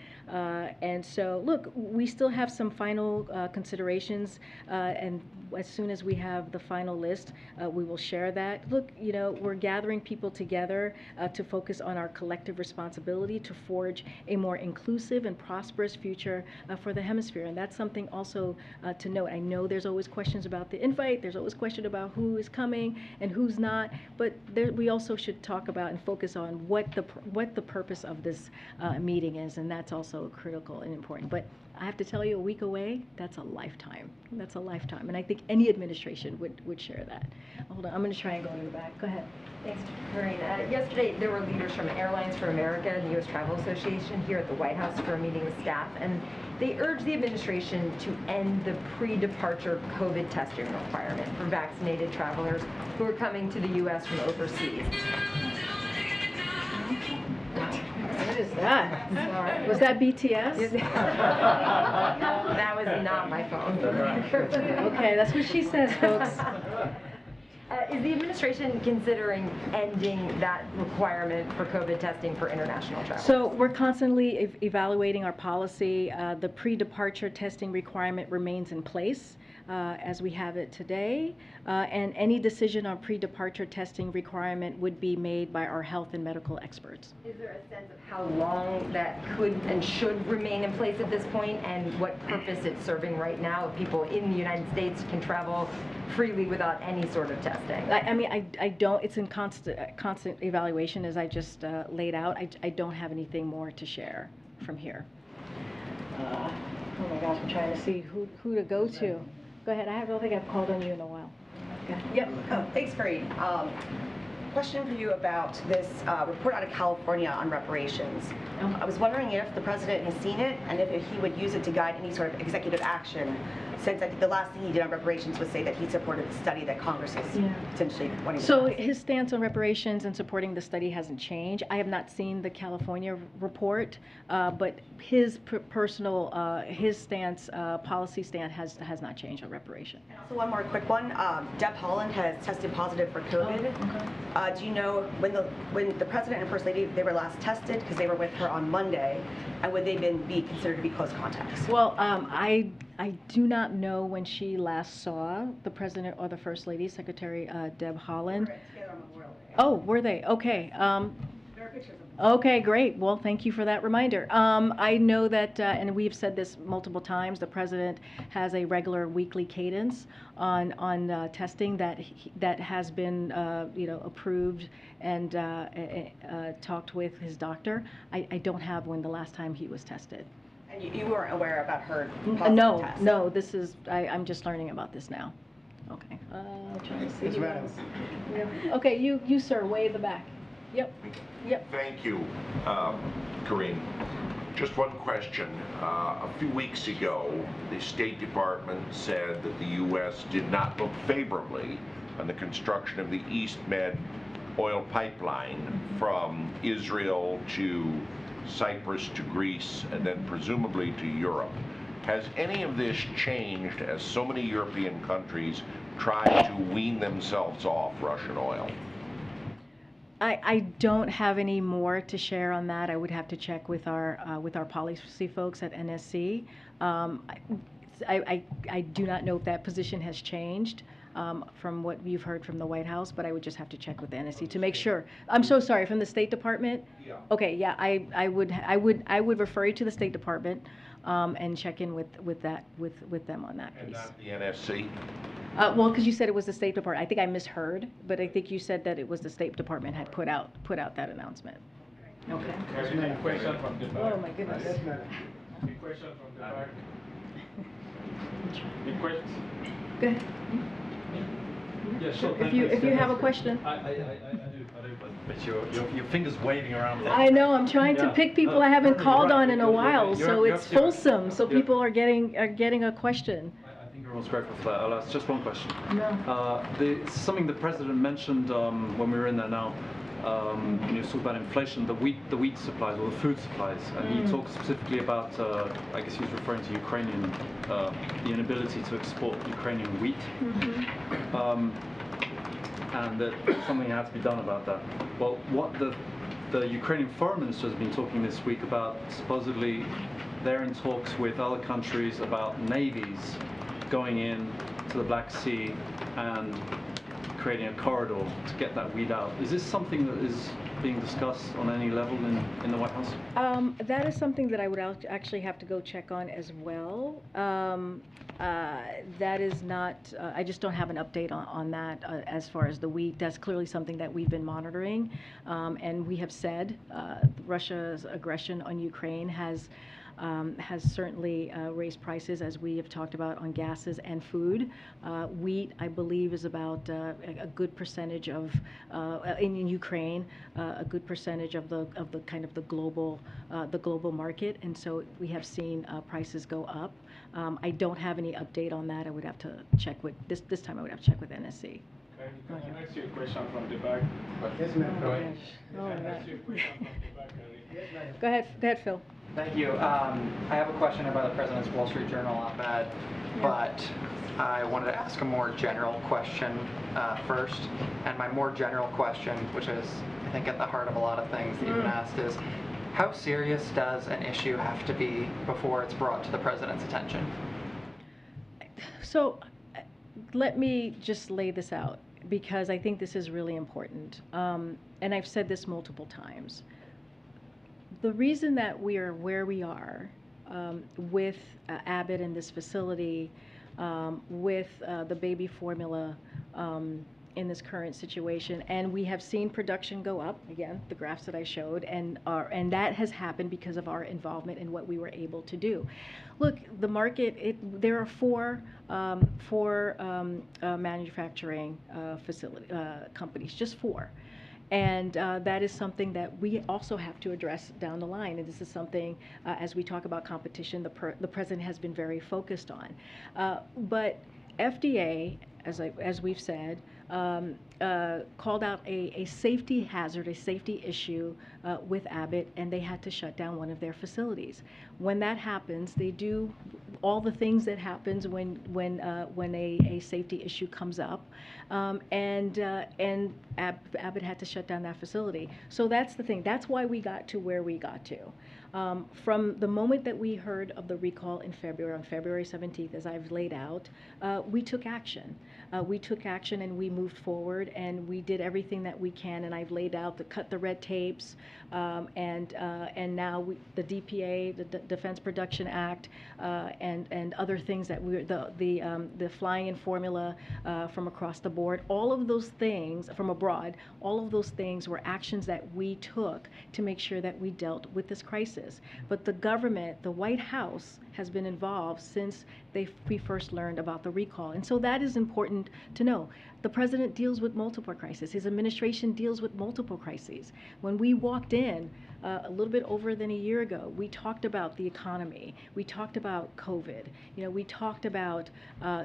And so, look, we still have some final considerations, and as soon as we have the final list, we will share that. Look, you know, we're gathering people together to focus on our collective responsibility to forge a more inclusive and prosperous future for the hemisphere, and that's something also to note. I know there's always questions about the invite, there's always question about who is coming and who's not, but we also should talk about and focus on what the purpose of this meeting is, and that's also critical and important. But I have to tell you, a week away, that's a lifetime. That's a lifetime, and I think any administration would share that. Hold on, I'm going to try and go in the back. Go ahead. Thanks, Corinne. Yesterday, there were leaders from Airlines for America and the U.S. Travel Association here at the White House for a meeting with staff, and they urged the administration to end the pre-departure COVID testing requirement for vaccinated travelers who are coming to the U.S. from overseas. What is that? Was that BTS? That was not my phone. Okay, that's what she says, folks. Is the administration considering ending that requirement for COVID testing for international travel? So we're constantly evaluating our policy. The pre-departure testing requirement remains in place as we have it today, and any decision on pre-departure testing requirement would be made by our health and medical experts. Is there a sense of how long that could and should remain in place at this point, and what purpose it's serving right now if people in the United States can travel freely without any sort of testing? I mean, I don't, it's in constant evaluation as I just laid out. I don't have anything more to share from here. Oh my gosh, I'm trying to see who to go to. Go ahead, I don't think I've called on you in a while. Okay. Yep, thanks, Corinne. question for you about this report out of California on reparations. I was wondering if the president has seen it and if he would use it to guide any sort of executive action, since I think the last thing he did on reparations was say that he supported the study that Congress is potentially wanting to So pass. his stance on reparations and supporting the study hasn't changed. I have not seen the California report, but his personal, his stance, policy stance has not changed on reparation. Also, one more quick one. Deb Haaland has tested positive for COVID. Do you know when the president and first lady, they were last tested, because they were with her on Monday, and would they be considered to be close contacts? Well, I do not know when she last saw the president or the first lady, Secretary Deb Haaland. Oh, were they? Okay. There are pictures of them. Okay, great. Well, thank you for that reminder. I know that, and we've said this multiple times, the president has a regular weekly cadence on testing that has been, approved and talked with his doctor. I don't have when the last time he was tested. And you weren't aware about her positive No, test? no. This is I'm just learning about this now. Okay. I'm trying to see. Ms. who Reynolds. else. Yeah. Okay, you sir, way in the back. Yep. Yep. Thank you, Corinne. Just one question. A few weeks ago, the State Department said that the U.S. did not look favorably on the construction of the East Med oil pipeline from Israel to Cyprus to Greece and then presumably to Europe. Has any of this changed as so many European countries try to wean themselves off Russian oil? I don't have any more to share on that. I would have to check with our policy folks at NSC. I do not know if that position has changed from what you've heard from the White House, but I would just have to check with the NSC to make sure. I'm so sorry, from the State Department? Yeah. Okay, yeah, I would refer you to the State Department and check in with them on that And piece. not the NSC? Well, because you said it was the State Department. I think I misheard, but I think you said that it was the State Department had put out that announcement. Okay. A question from the back. Oh, my goodness. A question from the back. Any questions? Go ahead. Yeah, sure. If you have a question. I do, but your fingers waving around. I know, I'm trying to pick people I haven't called on in a while, you're- so you're it's absolutely right. fulsome, so You're- people are getting a question. I think everyone's grateful for that. I'll ask just one question. No. Something the president mentioned when we were in there now, when he was talking about inflation, the wheat supplies or the food supplies, and he talked specifically about, I guess he was referring to Ukrainian, the inability to export Ukrainian wheat, and that something had to be done about that. Well, what the Ukrainian foreign minister has been talking this week about, supposedly they're in talks with other countries about navies going in to the Black Sea and creating a corridor to get that wheat out. Is this something that is being discussed on any level in the White House? That is something that I would actually have to go check on as well. That is not, I just don't have an update on that as far as the wheat. That's clearly something that we've been monitoring. And we have said Russia's aggression on Ukraine has certainly raised prices, as we have talked about, on gases and food. Wheat, I believe, is about a good percentage of in Ukraine, a good percentage of the kind of the global market, and so we have seen prices go up. I don't have any update on that. I would have to check with this time. I would have to check with NSC. Okay. Can I ask you a question from the back? Yes, ma'am. Go ahead. Oh, Can I my ask you a question from the back? Go ahead, Phil. Thank you. I have a question about the President's Wall Street Journal op-ed, but I wanted to ask a more general question first. And my more general question, which is, I think, at the heart of a lot of things that you've been asked, is how serious does an issue have to be before it's brought to the President's attention? So let me just lay this out, because I think this is really important. And I've said this multiple times. The reason that we are where we are with Abbott in this facility, with the baby formula in this current situation, and we have seen production go up, again, the graphs that I showed, and that has happened because of our involvement in what we were able to do. Look, the market, there are four manufacturing companies, just four. And that is something that we also have to address down the line. And this is something, as we talk about competition, the president has been very focused on. But FDA, as we've said, called out a safety hazard, a safety issue with Abbott, and they had to shut down one of their facilities. When that happens, they do all the things that happens when a safety issue comes up, and Abbott had to shut down that facility. So that's the thing. That's why we got to where we got to. From the moment that we heard of the recall in February, on February 17th, as I've laid out, we took action. We took action and we moved forward and we did everything that we can. And I've laid out cut the red tapes, and now the DPA, the Defense Production Act, and other things that the flying in formula from across the board. All of those things from abroad. All of those things were actions that we took to make sure that we dealt with this crisis. But the government, the White House, has been involved since we first learned about the recall. And so that is important to know. The president deals with multiple crises. His administration deals with multiple crises. When we walked in a little bit over than a year ago, we talked about the economy. We talked about COVID. We talked about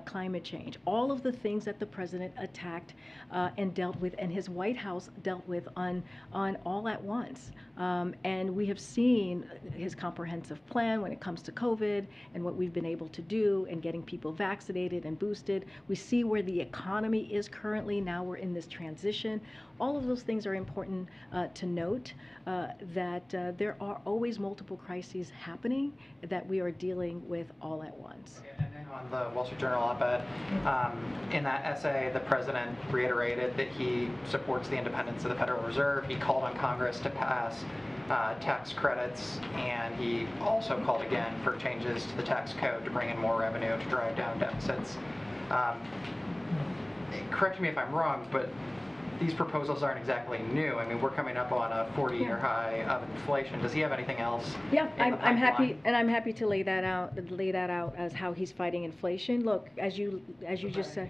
climate change. All of the things that the president attacked and dealt with, and his White House dealt with on all at once. And we have seen his comprehensive plan when it comes to COVID and what we've been able to do and getting people vaccinated and boosted. We see where the economy is currently. Now we're in this transition. All of those things are important to note, that there are always multiple crises happening that we are dealing with all at once. And then on the Wall Street Journal op-ed, in that essay, the president reiterated that he supports the independence of the Federal Reserve. He called on Congress to pass tax credits, and he also called again for changes to the tax code to bring in more revenue to drive down deficits. Correct me if I'm wrong, but these proposals aren't exactly new. I mean, we're coming up on a 40-year high of inflation. Does he have anything else? Yeah, I'm happy to lay that out as how he's fighting inflation. Look, as you just said.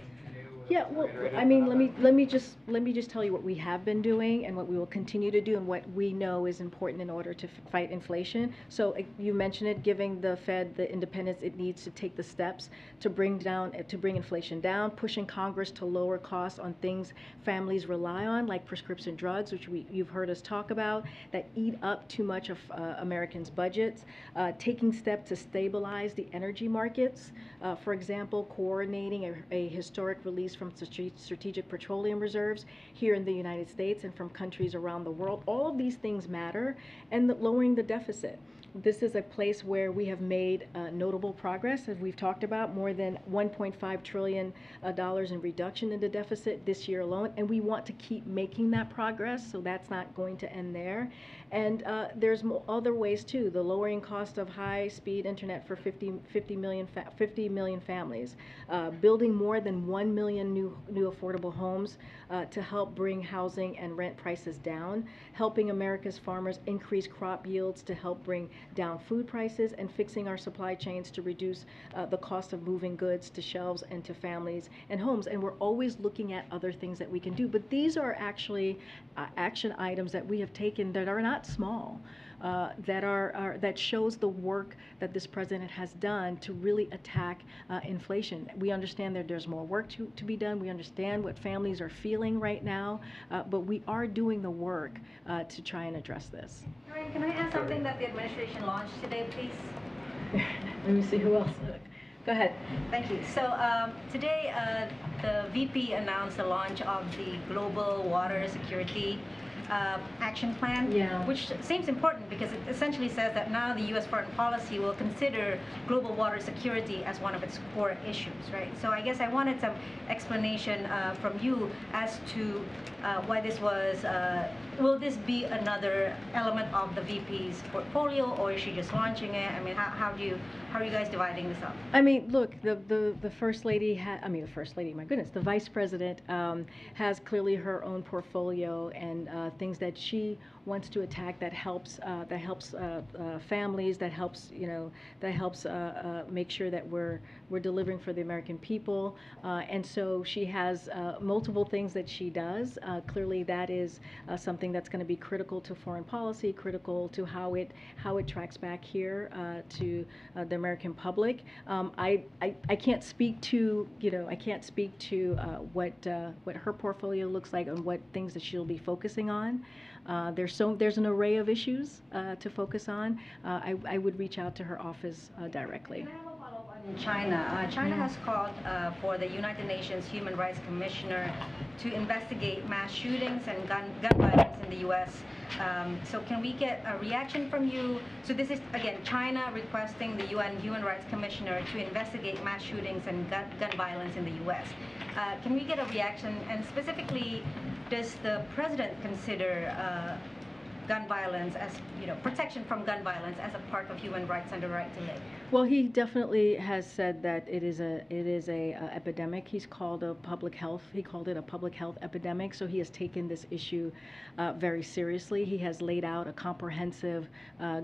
Yeah, well, I mean, let me just tell you what we have been doing and what we will continue to do and what we know is important in order to fight inflation. So you mentioned it, giving the Fed the independence it needs to take the steps to bring inflation down, pushing Congress to lower costs on things families rely on, like prescription drugs, which you've heard us talk about, that eat up too much of Americans' budgets, taking steps to stabilize the energy markets, for example, coordinating a historic release from strategic petroleum reserves here in the United States and from countries around the world. All of these things matter, and lowering the deficit. This is a place where we have made notable progress, as we've talked about, more than $1.5 trillion in reduction in the deficit this year alone, and we want to keep making that progress, so that's not going to end there. And there's other ways too, the lowering cost of high-speed internet for 50 million families, building more than 1 million new affordable homes to help bring housing and rent prices down, helping America's farmers increase crop yields to help bring down food prices, and fixing our supply chains to reduce the cost of moving goods to shelves and to families and homes. And we're always looking at other things that we can do. But these are actually action items that we have taken that are not small, that shows the work that this president has done to really attack inflation. We understand that there's more work to be done. We understand what families are feeling right now, but we are doing the work to try and address this. Ryan, can I ask something that the administration launched today, please? Let me see who else. Go ahead. Thank you. So today, the VP announced the launch of the Global Water Security Action Plan, which seems important because it essentially says that now the U.S. foreign policy will consider global water security as one of its core issues, right? So I guess I wanted some explanation from you as to why this was. Will this be another element of the VP's portfolio, or is she just launching it? I mean, how are you guys dividing this up? I mean, look, the First Lady, the First Lady, my goodness, the Vice President has clearly her own portfolio and things that she wants to attack, that helps families, that helps make sure that we're delivering for the American people. And so she has multiple things that she does. Clearly, that is something that's going to be critical to foreign policy, critical to how it tracks back here to the American public. I can't speak to what her portfolio looks like and what things that she'll be focusing on. There's an array of issues to focus on. I would reach out to her office directly. In China. China has called for the United Nations Human Rights Commissioner to investigate mass shootings and gun violence in the U.S. So can we get a reaction from you? So this is, again, China requesting the UN Human Rights Commissioner to investigate mass shootings and gun violence in the U.S. Can we get a reaction? And specifically, does the president consider gun violence as, protection from gun violence as a part of human rights and the right to live? Well, he definitely has said that it is a epidemic. He called it a public health epidemic. So he has taken this issue very seriously. He has laid out a comprehensive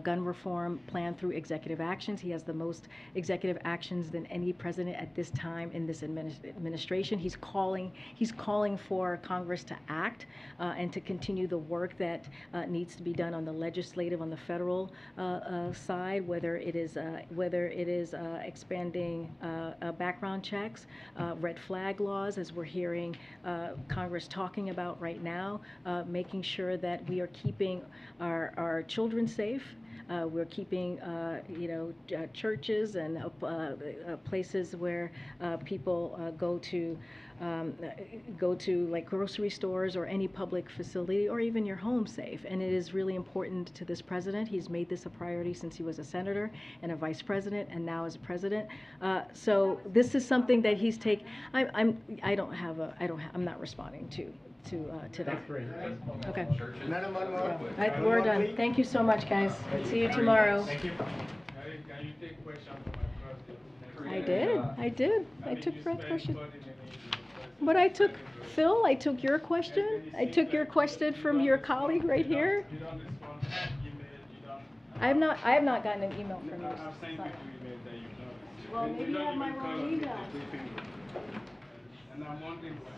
gun reform plan through executive actions. He has the most executive actions than any president at this time in this administration. He's calling for Congress to act and to continue the work that needs to be done on the legislative, on the federal side, whether it is expanding background checks, red flag laws, as we're hearing Congress talking about right now, making sure that we are keeping our children safe. We're keeping, churches and places where people go to like grocery stores or any public facility or even your home safe. And it is really important to this president. He's made this a priority since he was a senator and a vice president and now as a president. So this is something that he's I'm not responding to that. Okay. We're done. Thank you so much, guys. See you tomorrow. Thank you. I did. I took Fred's question. But I took, Phil, I took your question. I took your question from your colleague right here. I have not gotten an email from you. Well, maybe you have my wrong email. And I'm wondering why.